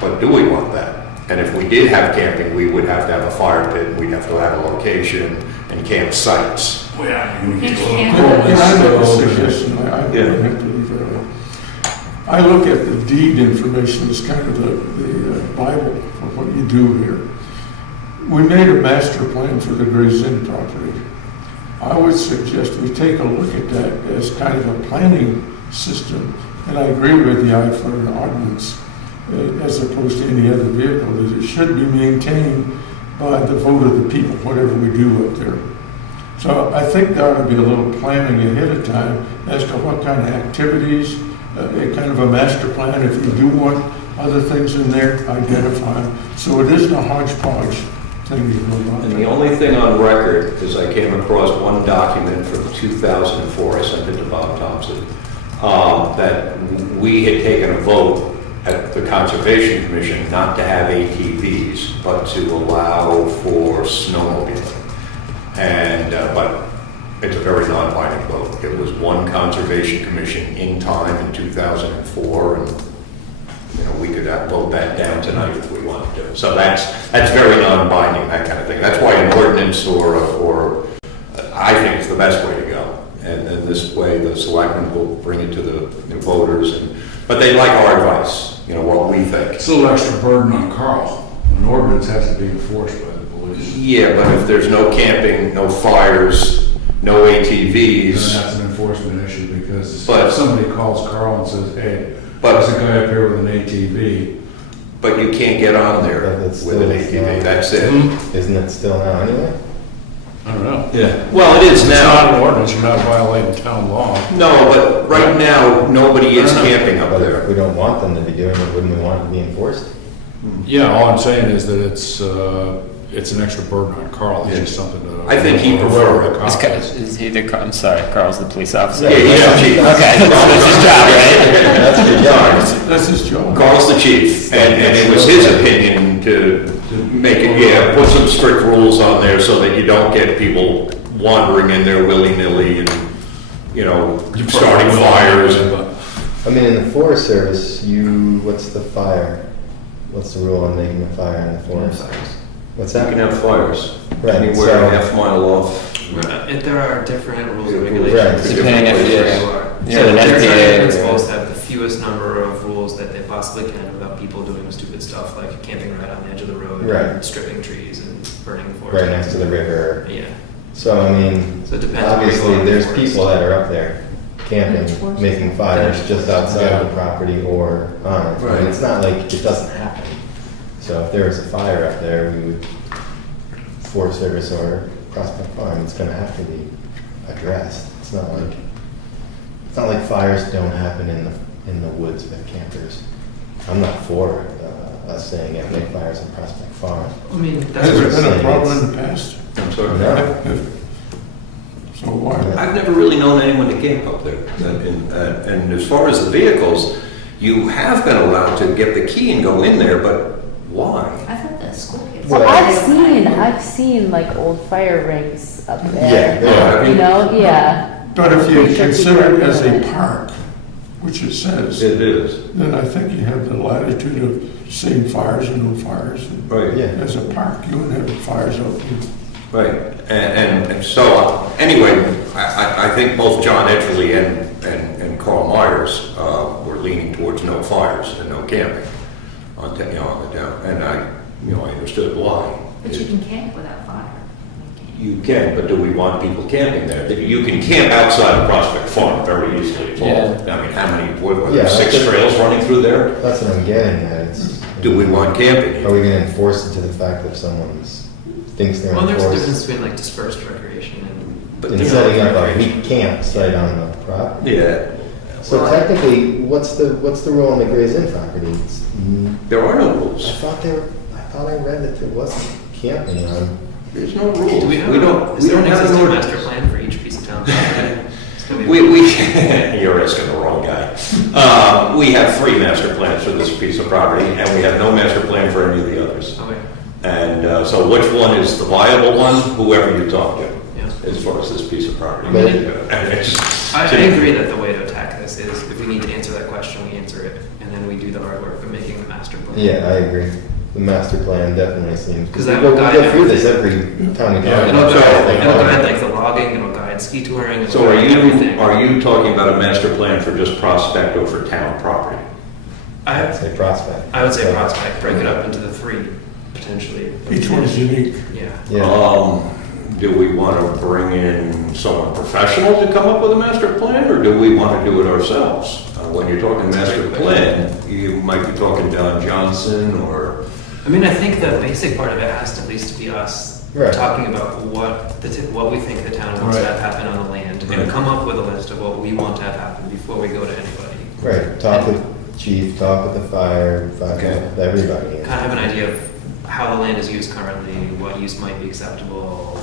but do we want that? And if we did have camping, we would have to have a fire pit, and we'd have to have a location and campsites. Well, yeah, you Can Can I make a So- suggestion? I have to leave early. I look at the deed information as kind of the Bible for what you do here. We made a master plan for the Gray's Inn property. I would suggest we take a look at that as kind of a planning system. And I agree with the eye for an ordinance as opposed to any other vehicle, that it should be maintained by the vote of the people, whatever we do up there. So I think there ought to be a little planning ahead of time as to what kind of activities, kind of a master plan, if you do want other things in there, identify them. So it isn't a hodgepodge thing you go And on. the only thing on record is I came across one document from 2004, I sent it to Bob Thompson, that we had taken a vote at the Conservation Commission not to have ATVs, but to allow for snowmobiling. And, but it's a very non-binding vote. It was one Conservation Commission in time in 2004, and we could vote that down tonight if we wanted to. So that's very non-binding, that kind of thing. That's why an ordinance or I think it's the best way to go. And then this way, the selectmen will bring it to the voters. But they like our advice, what we think. It's a little extra burden on Carl. An ordinance has to be enforced by the police. Yeah, but if there's no camping, no fires, no Then ATVs, that's an enforcement issue because But- if somebody calls Carl and says, hey, But- there's a guy up here with an ATV. but you can't get on there But it's with an still- ATV, that's it. Isn't it still now anyway? I don't know. Yeah. Well, it is It's not now. an ordinance, you're not violating town law. No, but right now, nobody is camping up But if there. we don't want them to be doing it, wouldn't we want it to be enforced? Yeah, all I'm saying is that it's an extra burden on Carl. It's just something to. I think he'd prefer whoever it. the Is cop Ca- is. is he the, I'm sorry, Carl's the police officer? Yeah, he's the chief. Okay, that's his job, right? That's your job. That's his job. Carl's the chief, and it was his opinion to make it, put some strict rules on there so that you don't get people wandering in there willy-nilly and, starting fires and. I mean, in the Forest Service, what's the fire? What's the rule on making a fire in the forest? What's You that? can have fires Right, anywhere so- a half mile off. There are different rules and Right. regulations. Depending if Where you're- you are. you're an Certain SPA. principals have the fewest number of rules that they possibly can without people doing stupid stuff like camping right on the edge of the road, Right. and stripping trees and burning forests. Right next to the river. Yeah. So, I mean, So it depends where you obviously, go in the there's forest. people that are up there camping, making fires just outside the property or on it. Right. And it's not like it doesn't happen. So if there was a fire up there, we would, Forest Service or Prospect Farm, it's gonna have to be addressed. It's not like fires don't happen in the woods with campers. I'm not for us saying, yeah, make fires in Prospect Farm. I mean, that's Has where there been a it's- problem in the past? I'm sorry. No. So why? I've never really known anyone to camp up there. And as far as the vehicles, you have been allowed to get the key and go in there, but why? I thought the school kids. Well, I've seen like old fire rings up Yeah, there. You know, yeah. But if you Pretty sure consider people it as are a doing it. park, which it says, It is, then I think you have the latitude of seeing fires and no fires. right. Yeah. As a park, you would have fires out. Right, and so, anyway, I think both John Edgerly and Carl Myers were leaning towards no fires and no camping on the town, and I understood why. But you can camp without fire. You can, but do we want people camping there? You can camp outside of Prospect Farm very easily. It's all- Yeah. I mean, how many, what are Yeah, there, 6 that's- trails running through there? That's what I'm getting at. It's, Do we want camping? are we gonna enforce it to the fact that someone thinks they're Well, there's a enforced? difference between like dispersed recreation and. But In they're setting not- up a heat campsite on the property. Yeah, So technically, what's the rule on the Gray's Inn property? there are no I rules. thought I read that there wasn't camping on. There's no rules. Do we know? Is We there don't an have an existing ordinance. master plan for each piece of town property? It's gonna be- You're asking the wrong guy. We have 3 master plans for this piece of property, and we have no master plan for any of the others. Okay, And so which one is the viable one? Whoever you talk to, yeah. as far as this piece of property. But- And it's- I agree that the way to attack this is if we need to answer that question, we answer it, and then we do the hard work of making the master plan. Yeah, I agree. The master plan definitely seems. 'Cause we that go, will we guide go through this everything. every time we go. It'll So- guide like the logging, it'll guide ski touring. it'll So guide everything. are you talking about a master plan for just Prospect or for town property? I'd say Prospect. I would say So- prospect, break it up into the 3, potentially. Each one's unique. Yeah. Yeah. Do we want to bring in someone professional to come up with a master plan, or do we want to do it ourselves? When you're talking master plan, you might be talking Don Johnson or, I mean, I think the basic part of it has to at least be us Right. talking about what we think the town wants to have happen on the land, Right. and come up with a list of what we want to have happen before we go to anybody. Right, talk with chief, talk with the fire, talk Okay. with everybody. Kind of have an idea of how the land is used currently, what use might be acceptable,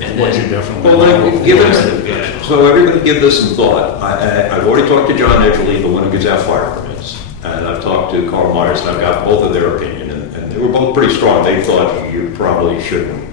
and What you then. definitely. well, then, give Yeah. it, so everybody give this some thought. I've already talked to John Edgerly, the one who gives out fire permits, and I've talked to Carl Myers, and I've got both of their opinion, and they were both pretty strong. They thought you probably shouldn't,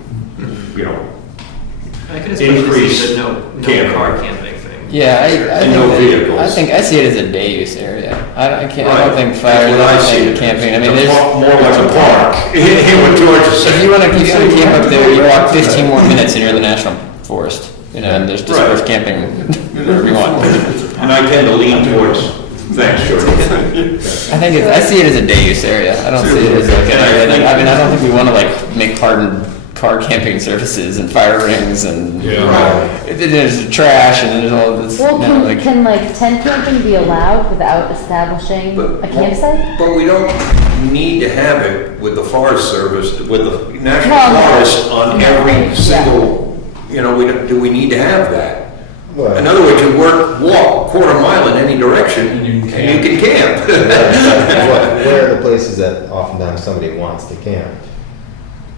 I could especially Increase see the no camping. car camping thing. Yeah, I And no think, vehicles. I see it as a day use area. I don't Right. think fire, That's what I I see think it. camping, I mean, It's a there's. par- more like a park. What George is saying. If you wanna camp up there, you walk 15 more minutes and you're in the national forest, and there's dispersed Right. camping wherever you want. And I tend to lean towards, thanks, George. I think I see it as a day use area. I don't see it as like an area that, I mean, I don't think we wanna like make hardened car camping surfaces and fire rings and, Yeah. there's trash and there's all this, Well, you know, like. can like tent camping be allowed without establishing a campsite? But we don't need to have it with the Forest Service, with the National Well, no. Forest on every Yeah. single, do we need to have that? Well, In other words, you walk quarter mile in any direction, and you can camp. where are the places that oftentimes somebody wants to camp?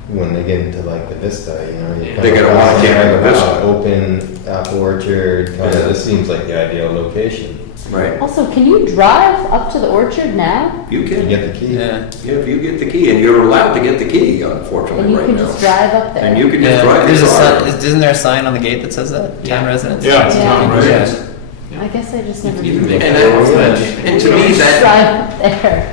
When they get into like the Vista, you They gotta wanna camp in the Vista. Open apple orchard, kind of, this seems like the ideal location. Right, Also, can you drive up to the orchard now? you You can, get the key. Yeah. yeah, if you get the key, and you're allowed to get the key, And unfortunately, you right can now. just drive up there? And you can just Yeah, drive there's your a car. sign, isn't there a sign on the gate that says that? Town Yeah. residents? Yeah, it's not Yeah. right. I guess I just never You knew. can make And that that- work. and to me, that, Drive up there.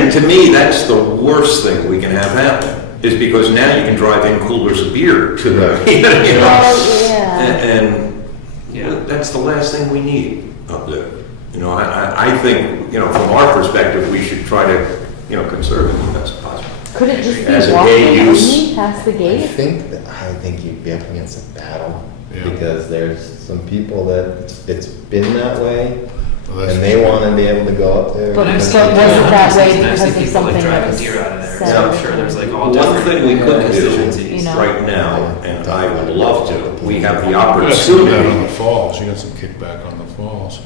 and to me, that's the worst thing we can have happen, is because now you can drive in coolers of beer to the, Well, yeah. and that's the last thing we need up there. I think, from our perspective, we should try to, conserve it as best possible. Could it just As be a walking day use. only past the gate? I think you'd be up against a battle, Yeah. because there's some people that it's been that way, Well, that's- and they want to be able to go up there. But And I've was seen it people- that way and I've because seen of people, like, something that driving was deer out of there. said? So I'm sure there's like all One different thing we could do constituencies. You know? right now, and I would love to, we have the You got some of that on opportunity. the falls, you got some kickback on the falls.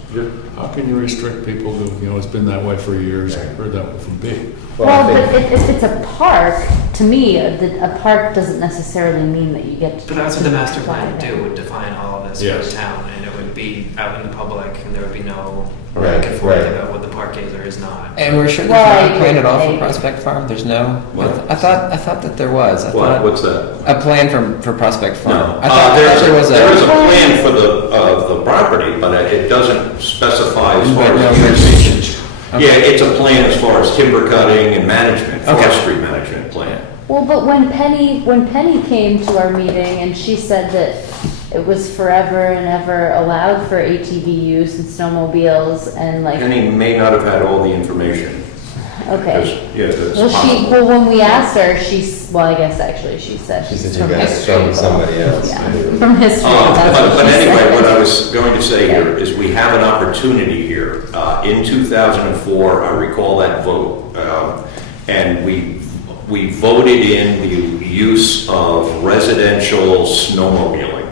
How can you restrict people who, it's been that way for years, I heard that one from B. Well, but if it's a park, to me, a park doesn't necessarily mean that you get to. But that's what the master fly plan would there. do, would define all of this for Yes. the town, and it would be out in the public, and there would be no Right, back and forth right. about what the park is or is not. And we're sure Well, there's not a plan at all I- for Prospect Farm? There's no? What? I thought that there was. I What, thought what's that? a plan for Prospect Farm. No, I thought there is a a. plan for the property, but it doesn't specify as far But no as. regulations. Yeah, it's a plan as far as timber cutting and management, Okay. forestry management plan. Well, but when Penny came to our meeting and she said that it was forever and ever allowed for ATV use and snowmobiles and like, Penny may not have had all the information. okay. Yeah, that's Well, possible. well, when we asked her, I guess actually she said. She said she's you from guys history, from but- somebody else. Yeah, from history. that's But what she anyway, said. what I was going to say here is we have an opportunity here. In 2004, I recall that vote, and we voted in the use of residential snowmobiling.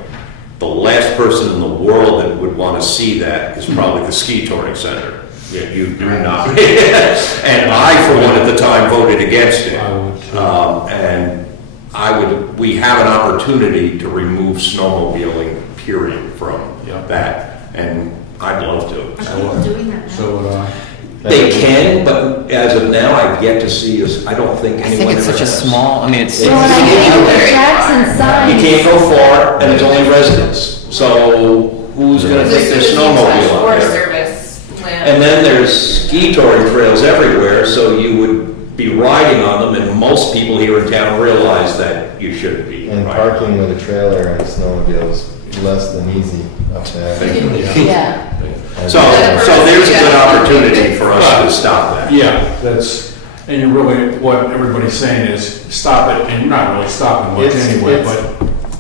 The last person in the world that would want to see that is probably the ski touring center. Yeah, you do not. And I, for one, at the time, voted against it. And we have an opportunity to remove snowmobiling, period, from that. And I'd love to. Are people doing that now? So, They can, but as of now, I've yet to see, I don't think I anyone think it's ever such a has. small, I mean, it's. So when I think of the Jackson signs. You can't go far, and it's only residents. So who's gonna take their snowmobile out Forest there? Service land. And then there's ski touring trails everywhere, so you would be riding on them, and most people here in town realize that you shouldn't be. And riding. parking with a trailer and a snowmobile is less than easy up there. Yeah. So there's a good opportunity for us to stop that. yeah, and you really, what everybody's saying is, stop it, and you're not really stopping much It's- anyway, it's-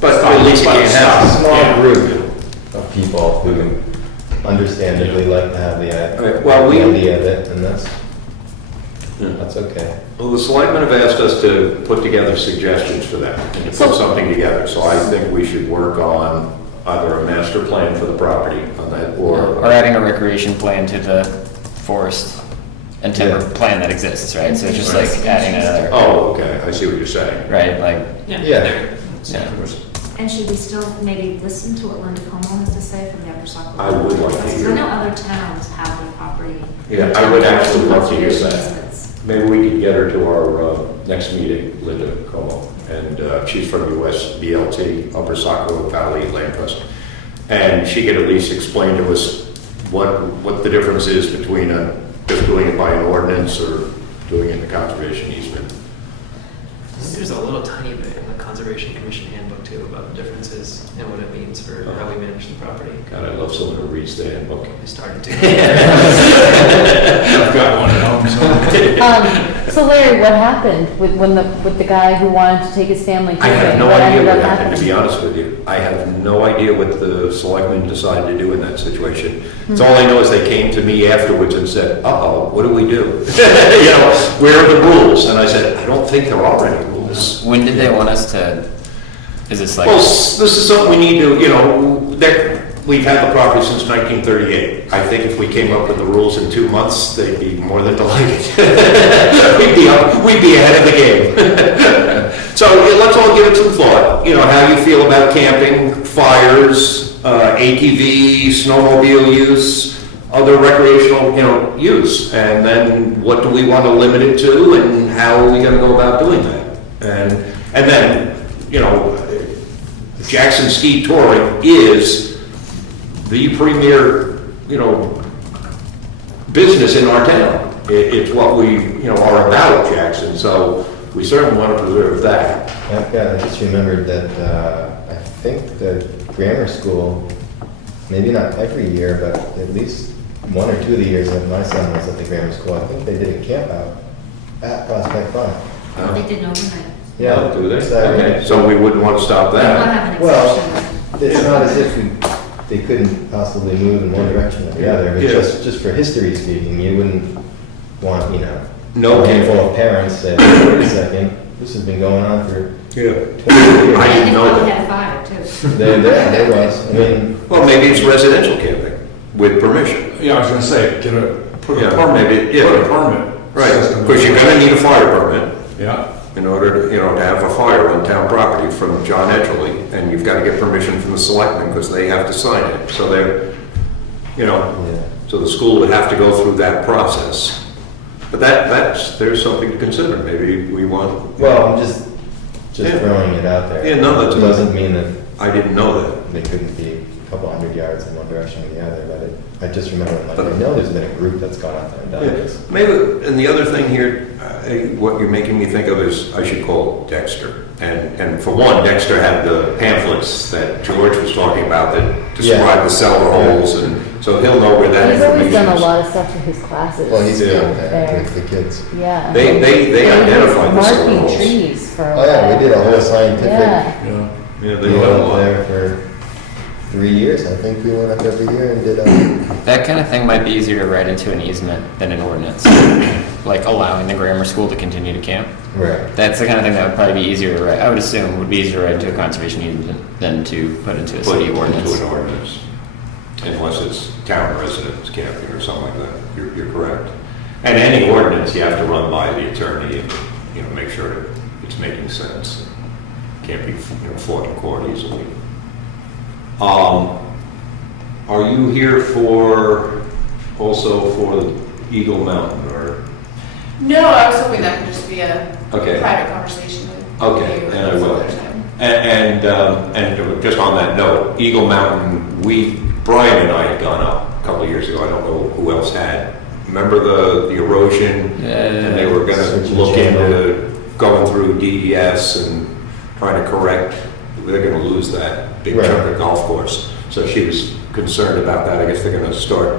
But at least you can't A have. small group of people who understandably like to have Right, well, the idea of it, and that's okay. Well, the selectmen have asked us to put together suggestions for that, and to put something together. So I think we should work on either a master plan for the property on that, Or adding a recreation plan to the forest and timber plan that exists, right? So it's just like adding another, Oh, okay, I see what you're saying. right, like, Yeah. yeah. And should we still maybe listen to what Linda Como has to say from the Upper Saco? I would like to Because hear. I know other towns have the property. Yeah, I would actually love to hear that. Easements. Maybe we could get her to our next meeting, Linda Como, and she's from US BLT, Upper Saco Valley Land Trust. And she could at least explain to us what the difference is between just doing it by an ordinance or doing it in the conservation easement. There's a little tiny bit in the Conservation Commission handbook too about the differences and what it means for how we manage the property. God, I love someone who reads the handbook. I started to. I've got one at home, so. So Larry, what happened with the guy who wanted to take his family I have camping? no What idea ended what up happened, to be happening? honest with you. I have no idea what the selectmen decided to do in that situation. It's all I know is they came to me afterwards and said, uh-oh, what do we do? You know, where are the rules? And I said, I don't think there are any rules. When did they want us to, is this like? Well, this is something we need to, we've had the property since 1938. I think if we came up with the rules in 2 months, they'd be more than delighted. We'd be ahead of the game. So let's all give it some thought. How you feel about camping, fires, ATV, snowmobile use, other recreational, use. And then what do we want to limit it to, and how are we going to go about doing that? And then, Jackson Ski Touring is the premier, business in our town. It's what we, are about, Jackson. So we certainly want to preserve that. I just remembered that, I think the grammar school, maybe not every year, but at least 1 or 2 of the years that my son was at the grammar school, I think they did a camp out at Prospect Farm. They did an overnight. Yeah. Oh, do they? So, Okay, so we wouldn't want to stop We don't that. have an Well, exception. it's not as if they couldn't possibly move in one direction or the other, but Yeah. just for history speaking, you wouldn't want, No a handful camping. of parents say, wait a second, this has been going on for Yeah. 20 years. I And didn't they know probably that. had a fire too. There was, I mean, Well, maybe it's residential camping with permission. Yeah, I was gonna say, put Yeah, a permit, maybe, yeah. put a permit. Right, system. because you're gonna need a fire permit Yeah, in order to, to have a fire on town property from John Edgerly, and you've got to get permission from the selectmen, because they have to sign it. So they're, yeah. so the school would have to go through that process. But there's something to consider. Maybe we want. Well, I'm just Yeah. throwing it out there. Yeah, no, that's- It doesn't mean that I didn't know that. they couldn't be a couple 100 yards in one direction or the other, but I just remember, like, I know there's been a group that's gone out there and done this. Maybe, and the other thing here, what you're making me think of is, I should call Dexter. And for one, Dexter had the pamphlets that George was talking about that describe the cellar holes, and so he'll know where that He's information always is. done a lot of stuff for his classes. Well, he's good Yeah. there with the kids. Yeah. They identified the cellar Marking holes. trees for a Oh, yeah, while. we did a whole scientific Yeah. yeah. Yeah, they deal went a up lot. there for 3 years. I think we went up every year and did a, That kind of thing might be easier to write into an easement than an ordinance, like allowing the grammar school to continue to camp. right. That's the kind of thing that would probably be easier to write, I would assume would be easier to write into a conservation easement than to put into a Put city it ordinance. into an ordinance. Unless it's town residents camping or something like that. You're correct. And any ordinance, you have to run by the attorney and, make sure that it's making sense. Can't be, fought in court easily. Are you here also for Eagle Mountain, or? No, I was hoping that could just be a Okay. private conversation with Okay, you then I will. another time. And just on that note, Eagle Mountain, Brian and I had gone up a couple of years ago, I don't know who else had. Remember the erosion? And they were gonna Search and look channel. into going through DES and trying to correct, they're gonna lose that big chunk Right. of golf course. So she was concerned about that, I guess they're gonna start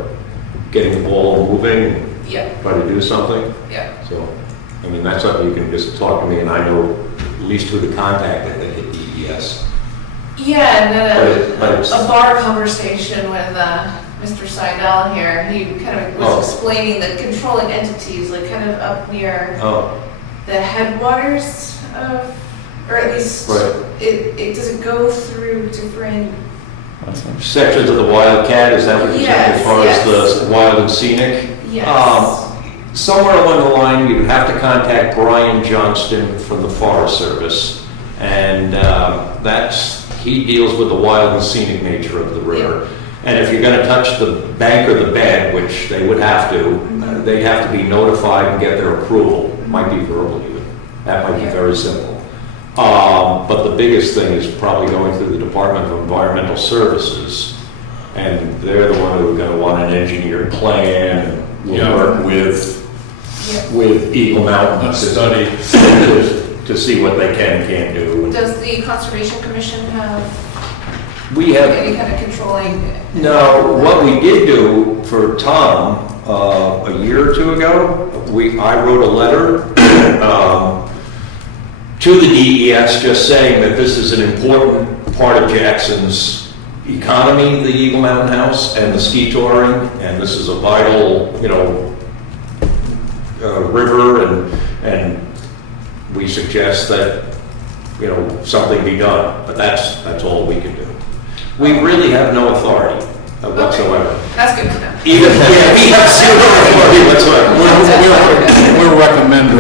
getting the ball moving and Yeah, try to do something. yeah. So, that's something you can just talk to me, and I know at least who to contact at DES. Yeah, and then But it's- a bar conversation with Mr. Seidel here. He kind of was Oh. explaining the controlling entities, like kind of up near Oh, the headwaters of, or at least Right. it does it go through different. sections of the Wildcat, is that what you're saying, Yes, as far yes. as the wild and scenic? Yes. Somewhere along the line, you would have to contact Brian Johnston from the Forest Service, and he deals with the wild and scenic nature of the river. And if you're gonna touch the bank or the bed, which they would have to, they'd have to be notified and get their approval. Might be verbal even. That might be very simple. But the biggest thing is probably going through the Department of Environmental Services. And they're the one who are gonna want an engineered plan, and we'll work with Eagle Mountain A to study. to see what they can and can't do. Does the Conservation Commission have We have, any kind of controlling? no, what we did do for Tom, a year or two ago, I wrote a letter, to the DES just saying that this is an important part of Jackson's economy, the Eagle Mountain House, and the ski touring, and this is a vital, river, and we suggest that, something be done, but that's all we can do. We really have no authority whatsoever. That's good to know. Even, we have zero authority whatsoever. We're recommending.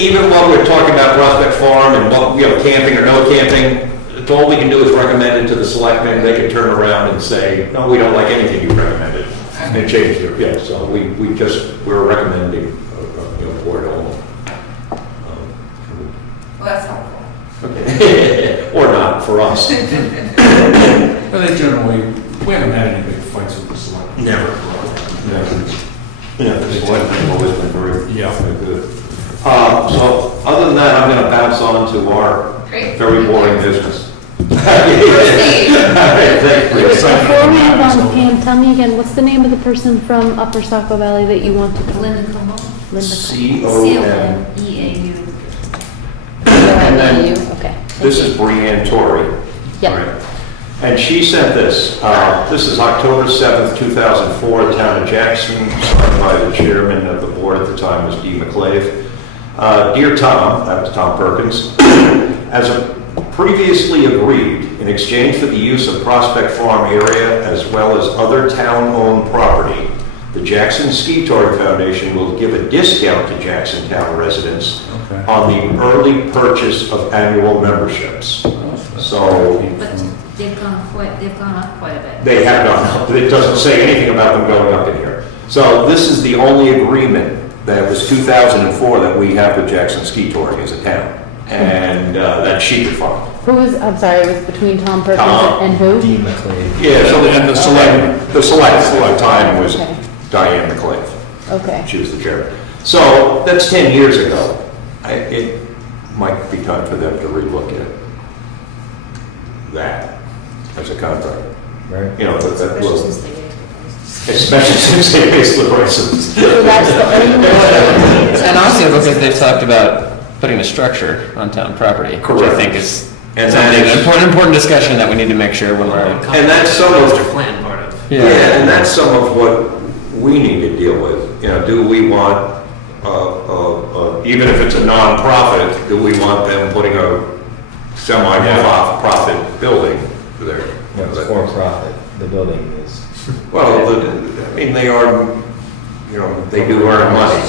Even while we're talking about Prospect Farm and camping or no camping, all we can do is recommend it to the selectmen. They can turn around and say, no, we don't like anything you recommended, and change it. So we're recommending, board only. Well, that's helpful. Or not, for us. But they generally, we haven't had any big fights with the select. Never. The selectmen have always been very Yeah. good. So other than that, I'm gonna bounce on to our Great. very boring business. Before we move on, Pam, tell me again, what's the name of the person from Upper Saco Valley that you want to come? Linda Como. Linda. C-O-M. C-O-M-E-A-U. And then- Okay. This is Brianne Torrey. Yep. All right. And she sent this. This is October 7th, 2004, Town of Jackson, signed by the chairman of the board at the time, was D. McClave. Dear Tom, that was Tom Perkins, as previously agreed, in exchange for the use of Prospect Farm area as well as other town-owned property, the Jackson Ski Touring Foundation will give a discount to Jackson Town residents Okay. on the early purchase of annual memberships. So But they've gone up quite a bit. they have gone up, but it doesn't say anything about them going up in here. So this is the only agreement that was 2004 that we have with Jackson Ski Touring as a town. And that's Sheepard Farm. Who was, I'm sorry, it was between Tom Perkins Tom. and who? Dean McLean. Yeah, so and the select time was Okay. Diane McClave. Okay. She was the chairman. So that's 10 years ago. It might be time for them to relook at that as a contract. Right. You know, that Especially will, since they raised the prices. especially since they raised the prices. So that's the only And honestly, it looks like they've talked about putting a structure on town property, which I Correct. think is And something, that is- an important discussion that we need to make sure when we're. And that's some of- Master plan part of. Yeah, and that's some of what we need to deal with. You know, do we want, even if it's a nonprofit, do we want them putting a semi-profit building there? No, it's for profit. The building is. Well, I mean, they are, you know, they do earn money.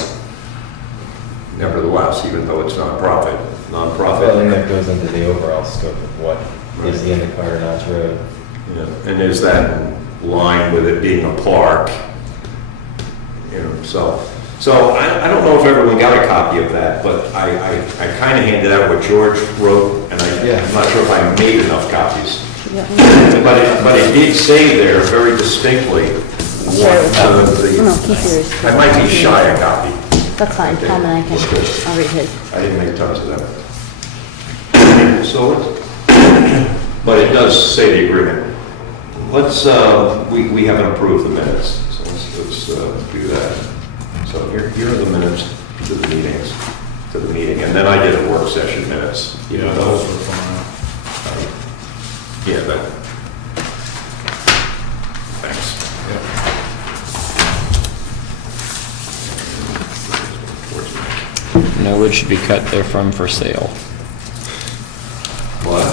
Nevertheless, even though it's nonprofit, Building nonprofit. that goes into the overall scope of what is the end of Carter Notch Road. Yeah, and is that in line with it being a park? You know, so I don't know if everyone got a copy of that, but I kind of handed out what George wrote, and I'm not sure if I made enough copies. Yeah. But it did say there very distinctly what No, keep yours. I might be shy a copy. That's fine, Tom and I can, I'll read his. I didn't make tons of them. So, but it does say the agreement. Let's, we haven't approved the minutes, so let's do that. So here are the minutes to the meetings, to the meeting, and then I did a work session minutes. Yeah, those were fine. Yeah, that. Thanks. No wood should be cut therefrom for sale. What?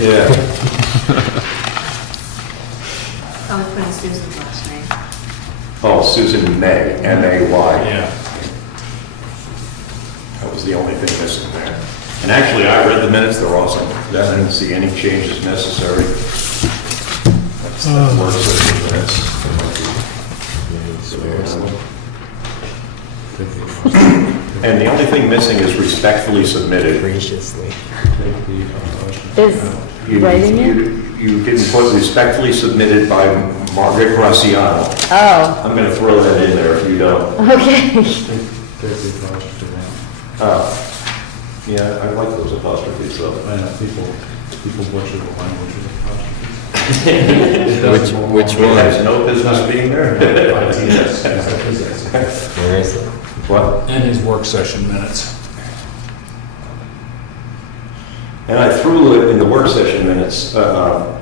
Yeah. I was putting Susan's last name. Oh, Susan May, M-A-Y. Yeah. That was the only thing missing there. And actually, I read the minutes, they're awesome. I didn't see any changes necessary. That's the work session minutes. And the only thing missing is respectfully submitted. Graciously. Is writing it? You didn't put respectfully submitted by Margaret Graciano. Oh, I'm gonna throw that in there if you don't. okay. Yeah, I like those apostrophes though. I know, people butcher the language of Which It has no business being there. Where is it? What? In his work session minutes. And I threw it in the work session minutes, John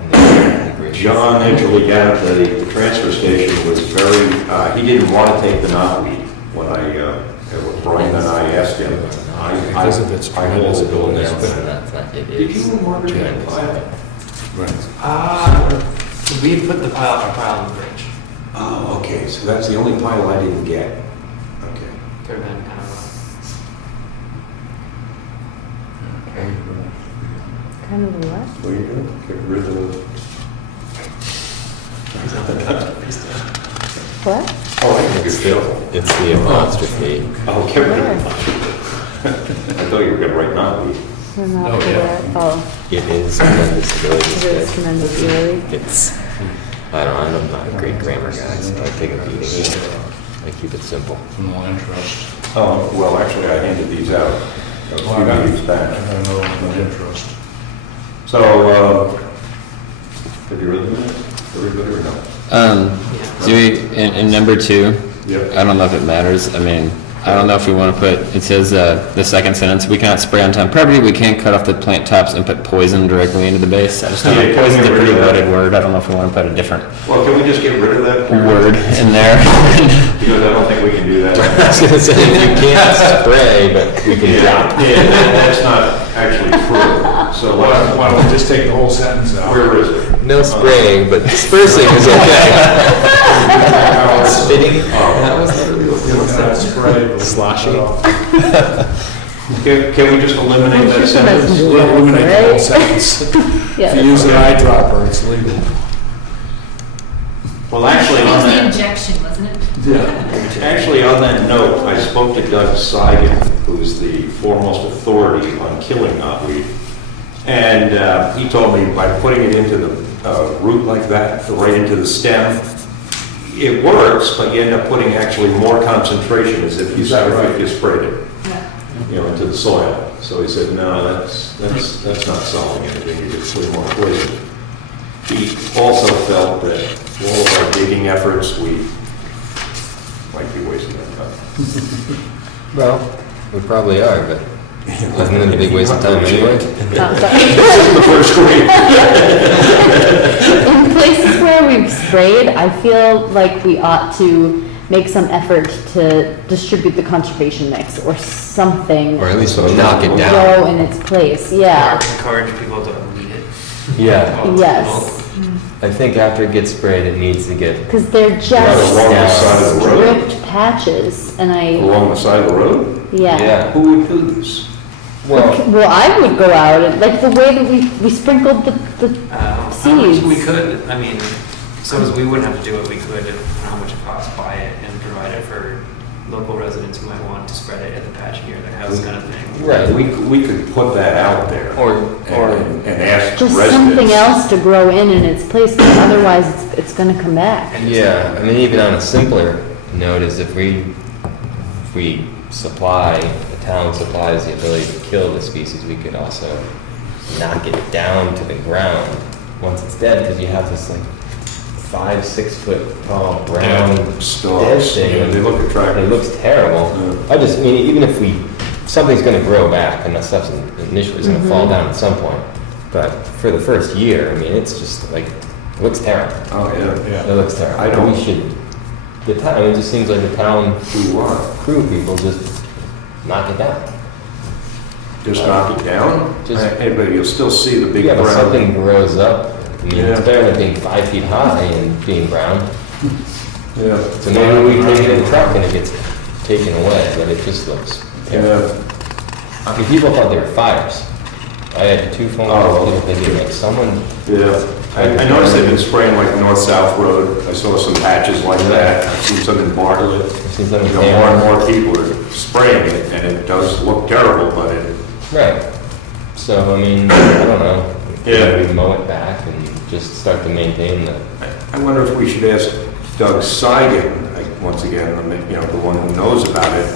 Edgerly down at the transfer station was very, he didn't want to take the knotweed when Brian and I asked him. Because of its I hold the bill It Did you is. and Margaret have a file? Right. We put our pile in the fridge. Oh, okay, so that's the only pile I didn't get. Okay. Could have been kind of Kind of what? What are you doing? Get rid of What? Oh, I think you're shovel. It's the apostrophe. Oh, get rid of I thought you were gonna write knotweed. We're not Oh, yeah. there. Oh, It is tremendous ability. is it tremendous really? It's, I'm not a great grammar guy, so I take a beating. I keep it simple. From the land trust. Oh, well, actually, I handed these out a few meetings back. I don't know, no interest. So, have you read the minutes? Everybody or no? Do we, in number 2, Yep. I don't know if it matters, I mean, I don't know if we want to put, it says, the second sentence, we cannot spray on town property, we can't cut off the plant tops and put poison directly into the base. I just don't know, Yeah, can we poison's a get rid pretty of that? loaded word, I don't know if we want to put a different Well, can we just get rid of that? word in there. Because I don't think we can do that. I was gonna say, if you can't spray, but we can drop. Yeah, that's not actually true. So Why don't we just take the whole sentence out? where is it? No spraying, but dispersing is okay. Spitting? That was literally what Spray, but Sloshy. Can we just eliminate that sentence? We'll eliminate the whole sentence. Yeah, If you use an eyedropper, it's legal. Well, actually, It on was the that, injection, wasn't it? actually, on that note, I spoke to Doug Seigan, who's the foremost authority on killing knotweed. And he told me by putting it into the root like that, right into the stem, it works, but you end up putting actually more concentration as if you sprayed it, into the soil. So he said, no, that's not solving anything, you get way more poison. He also felt that all of our digging efforts, we might be wasting our time. Well, we probably are, but isn't it a big waste of time anyway? The first week. In places where we've sprayed, I feel like we ought to make some effort to distribute the conservation mix or something. Or at least knock it down. Grow in its place, yeah. Encourage people to weed it. Yeah, Yes, I think after it gets sprayed, it needs to get, because they're Right along the side of just the road. stripped patches, and Along the side of the road? yeah. Who would do this? well, Well, I would go out, and like the way that we sprinkled the seeds. We could, I mean, so as we wouldn't have to do it, we could, I don't know how much it costs, buy it and provide it for local residents who might want to spread it in the patch near their house kind of thing. right, We could put that out there. or, And ask Just residents. something else to grow in its place, because otherwise it's gonna come back. yeah, I mean, even on a simpler note is if we supply, the town supplies the ability to kill the species, we could also knock it down to the ground once it's dead, because you have this like 5-6 foot tall brown dead Stalks, thing. yeah, they look It attractive. looks terrible. Yeah. I just mean, even if something's gonna grow back, and that stuff's initially is gonna fall down at some point, but for the first year, I mean, it's just like, it looks terrible. Oh, yeah. It looks terrible. I don't- We should, the town, it just seems like the town Do what? crew people just knock it down. Just knock it down? Just- Hey, but you'll still see the big Yeah, but brown. something grows up. I mean, it's Yeah. better than being 5 feet high and being brown. Yeah. So maybe we take it in the truck and it gets taken away, but it just looks terrible. Yeah, I mean, people thought they were fires. I had 2 phone calls, people thinking like someone, yeah. I noticed they've been spraying like North-South Road. I saw some patches like that. I've seen some in Bartlett. seems like You know, more and more people are spraying it, and it does look terrible, but it, right. So, I mean, I don't know. Yeah. We mow it back and just start to maintain the, I wonder if we should ask Doug Seigan, once again, the one who knows about it,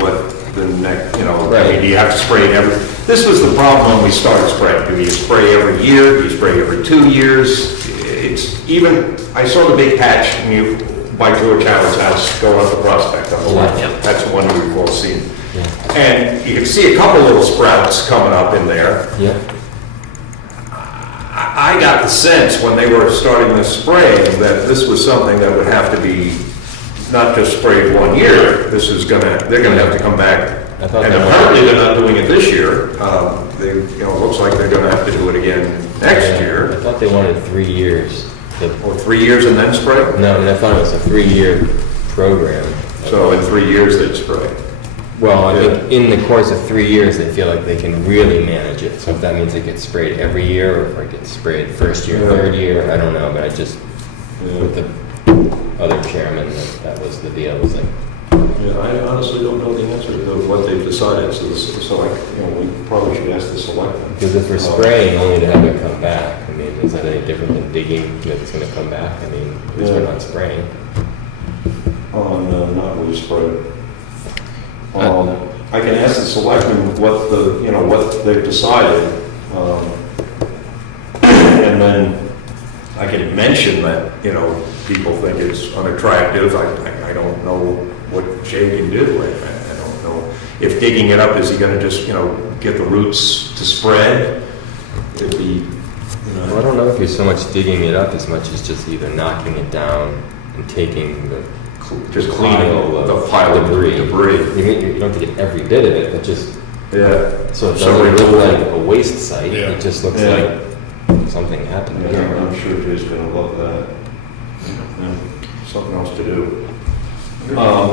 what the next, I mean, do you have to spray it this was the problem when we started spraying. Do you spray every year? Do you spray every 2 years? It's even, I saw the big patch by George Howard's house going up the Prospect on the left. Yep. That's one we've all seen. And you can see a couple little sprouts coming up in there. yeah. I got the sense when they were starting this spraying that this was something that would have to be not just sprayed 1 year. They're gonna have to come back. I thought And they were. apparently they're not doing it this year. It looks like they're gonna have to do it again next I year. thought they wanted 3 years. Or 3 years and then spray? No, and I thought it was a 3-year program. So in 3 years they'd spray. Well, I think in the course of 3 years, they feel like they can really manage it. So if that means it gets sprayed every year, or if it gets sprayed first year, Yeah. third year, I don't know, but I just, with the other chairman, that was the deal, was like, Yeah, I honestly don't know the answer to what they've decided, so we probably should ask the selectmen. because if we're spraying only to have it come back, I mean, is that any different than digging that it's gonna come back? I mean, because we're not spraying. On not really spray. I can ask the selectmen what what they've decided. And then I can mention that, people think it's unattractive. I don't know what Jay can do. I don't know. If digging it up, is he gonna just, get the roots to spread? It'd be, Well, I don't know if you're so much digging it up as much as just either knocking it down and taking the just cleaning the pile of debris. You don't have to get every bit of it, but just Yeah. so it doesn't look like a waste site. Yeah. It just looks Yeah. like something happened. Yeah, I'm sure Jay's gonna love that. Yeah, something else to do.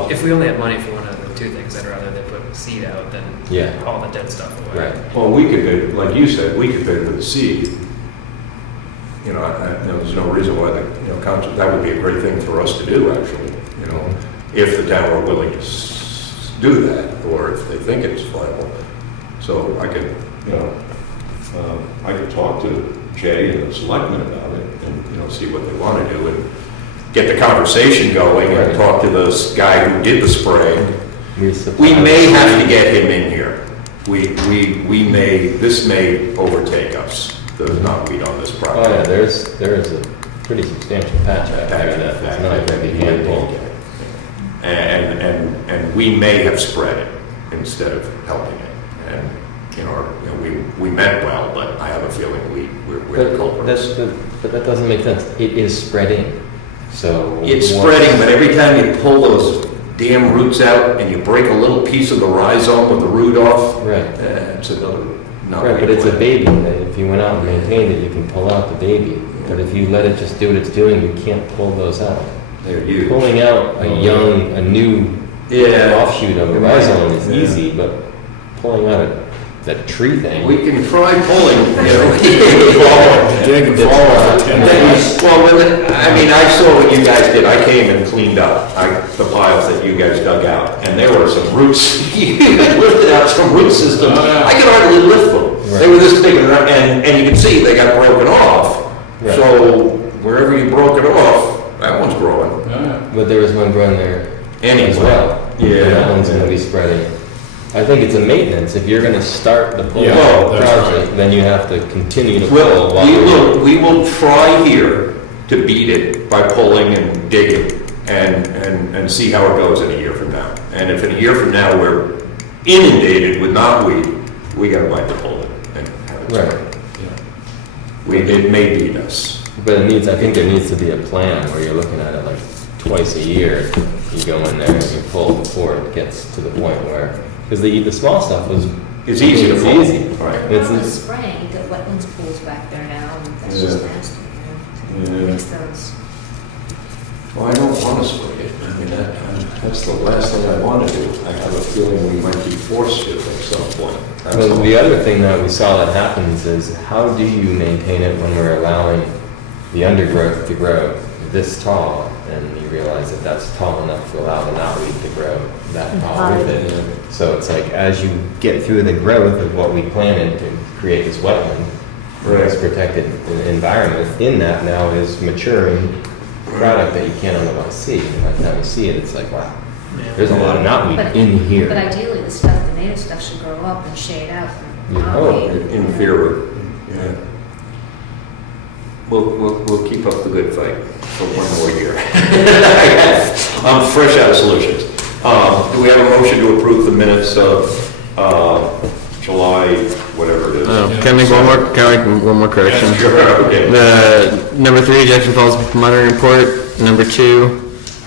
If we only had money for one of the two things, I'd rather they put seed out than Yeah. all the dead stuff away. Right. Well, we could bid, like you said, we could bid with the seed. There's no reason why council, that would be a great thing for us to do, actually, if the town were willing to do that, or if they think it's viable. So I could, I could talk to Jay and the selectmen about it and, see what they want to do and get the conversation going and talk to this guy who did the spraying. We may have to get him in here. This may overtake us, the knotweed on this Oh yeah, project. there is a pretty substantial patch out there that's not going to be handled. And we may have spread it instead of helping it. And, we meant well, but I have a feeling we're the culprits. But that doesn't make sense. It is spreading, so. It's what- spreading, but every time you pull those damn roots out and you break a little piece of the rhizome with the root off, Right. it's another, not. Right, but it's a baby, that if you went out and maintained it, you can pull out the baby. But if you let it just do what it's doing, you can't pull those out. They're huge. Pulling out a new offshoot of a rhizome is easy, but pulling out that tree thing. We can try pulling, Dig and fall off the Well, I saw what you guys did. I came and cleaned up the piles that you guys dug out, and there were some roots. You lifted out some root systems. I could hardly lift them. They were this big, and you can see they got broken off. Right. So wherever you broke it off, that one's growing. But there was one growing there Anyway. as well. Yeah. And that one's going to be spreading. I think it's a maintenance. If you're going to start the pull Yeah, that's project, then you have to continue to pull Well, while we will try here to beat it by pulling and digging and see how it goes in a year from now. And if in a year from now we're inundated with knotweed, we gotta bite the bullet and have it Right. sprayed. It may beat us. But I think there needs to be a plan where you're looking at it like twice a year. You go in there and you pull before it gets to the point where, because the small stuff was. It's easy to it's pull. easy. Right. It's, With spraying, you got wetlands pools back there now, and that's just nasty, Yeah. Fix those. Well, I don't want to spray it. That's the last thing I want to do. I have a feeling we might be forced to at some point. That's Well, all. the other thing that we saw that happens is how do you maintain it when we're allowing the undergrowth to grow this tall? And you realize that that's tall enough to allow the knotweed to grow that tall with it. So it's like as you get through the growth of what we planted to create this wetland, this protected environment, in that now is maturing product that you can't otherwise see. And by the time you see it, it's like, wow, there's a lot of knotweed But- in here. But ideally, the native stuff should grow up and shade out. You hope. In theory, yeah. We'll keep up the good fight for one more year. I'm fresh out of solutions. Do we have a motion to approve the minutes of July, whatever it is? Can I make one more correction? Sure, okay. The number 3, Jackson Falls monitoring report. Number 2,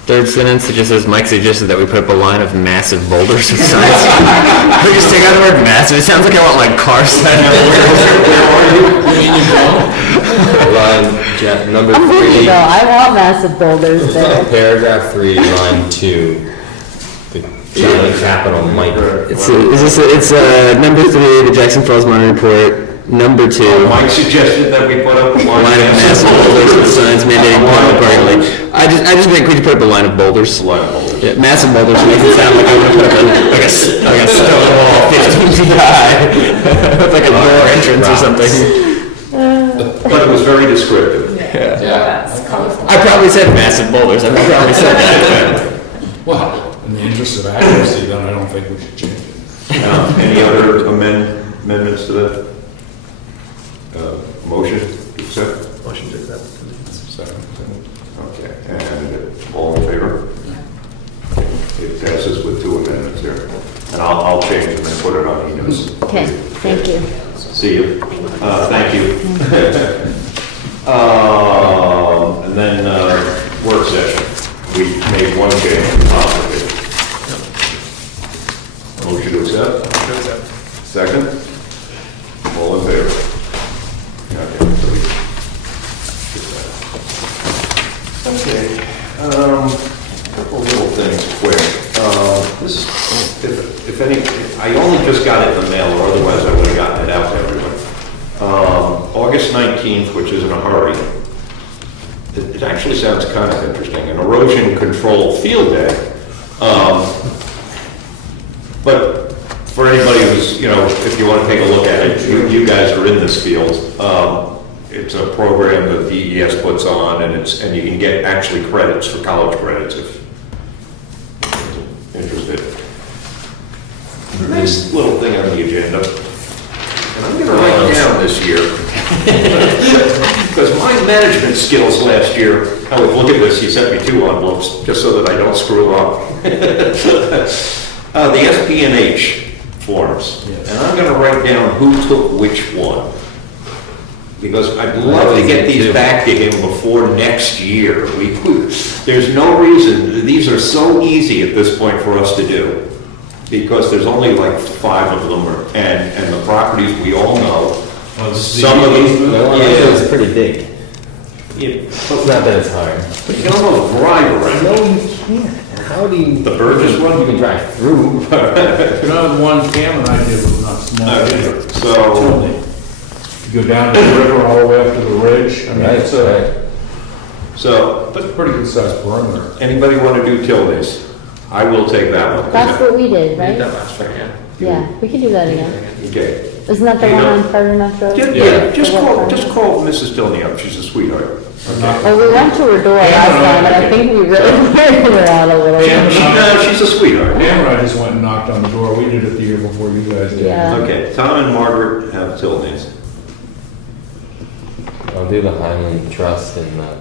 third sentence, it just says Mike suggested that we put up a line of massive boulders with signs. We just take out the word massive. It sounds like I want like car sign. Number I'm with you 3, though, I want massive boulders there. paragraph 3, line 2, the capital Mike. It's number 3, the Jackson Falls monitoring report. Number 2. Mike suggested that we put up a line Line of massive boulders with signs mandating parking accordingly. I just think we could put up a line of boulders. Yeah, massive boulders makes it sound like I want to put up like a stone wall 15 feet high. With like a door entrance or something. But it was very descriptive. Yeah, it's colorful. I probably said massive boulders. I probably said that. Wow. In the interest of accuracy, then I don't think we should change it. Any other amendments to that? Motion to accept? Motion to accept. Second. Okay, and all in favor? It passes with 2 amendments here. And I'll change them and put it on Enos. Okay, thank you. See you. Thank you. And then, work session. We made one change to the top of it. Motion to accept? Second? All in favor? Okay, so we- Okay, couple little things quick. This, if any, I only just got it in the mail, or otherwise I would have gotten it out to everyone. August 19th, which is in a hurry. It actually sounds kind of interesting, an erosion control field day. But for anybody who's, if you want to take a look at it, you guys are in this field. It's a program that DES puts on, and you can get actually credits for college credits if you're interested. Nice little thing on the agenda, and I'm going to write it down this year. Because my management skills last year, look at this, he sent me 2 envelopes, just so that I don't screw up. The SPNH forms, and I'm going to write down who took which one. Because I'd love to get these back to him before next year. There's no reason, these are so easy at this point for us to do. Because there's only like 5 of them, and the properties we all know. Some of them, It's pretty big. It's It's not that it's hard. But you can almost drive around. No, you can't. How do you? The Burgess one? You can drive through. Another one Cameron I did was not small. Okay, so, You go down to the river all the way up to the ridge. I mean, Right, it's but a pretty good sized perimeter. anybody want to do Tildes? I will take that one. That's what we did, We did right? that last year, yeah. Yeah, we can do that again. Okay. Isn't that the You one know- on Ferdinand Road? Yeah, just The what call one? Mrs. Tilney up, she's a sweetheart. Well, we went to her door last time, and I think we really worried her out a little bit. She's a sweetheart. Cameron, I just went and knocked on the door. We did it the year before you guys did. Yeah. Okay, Tom and Margaret have Tilneys. I'll do the Highland Trust and the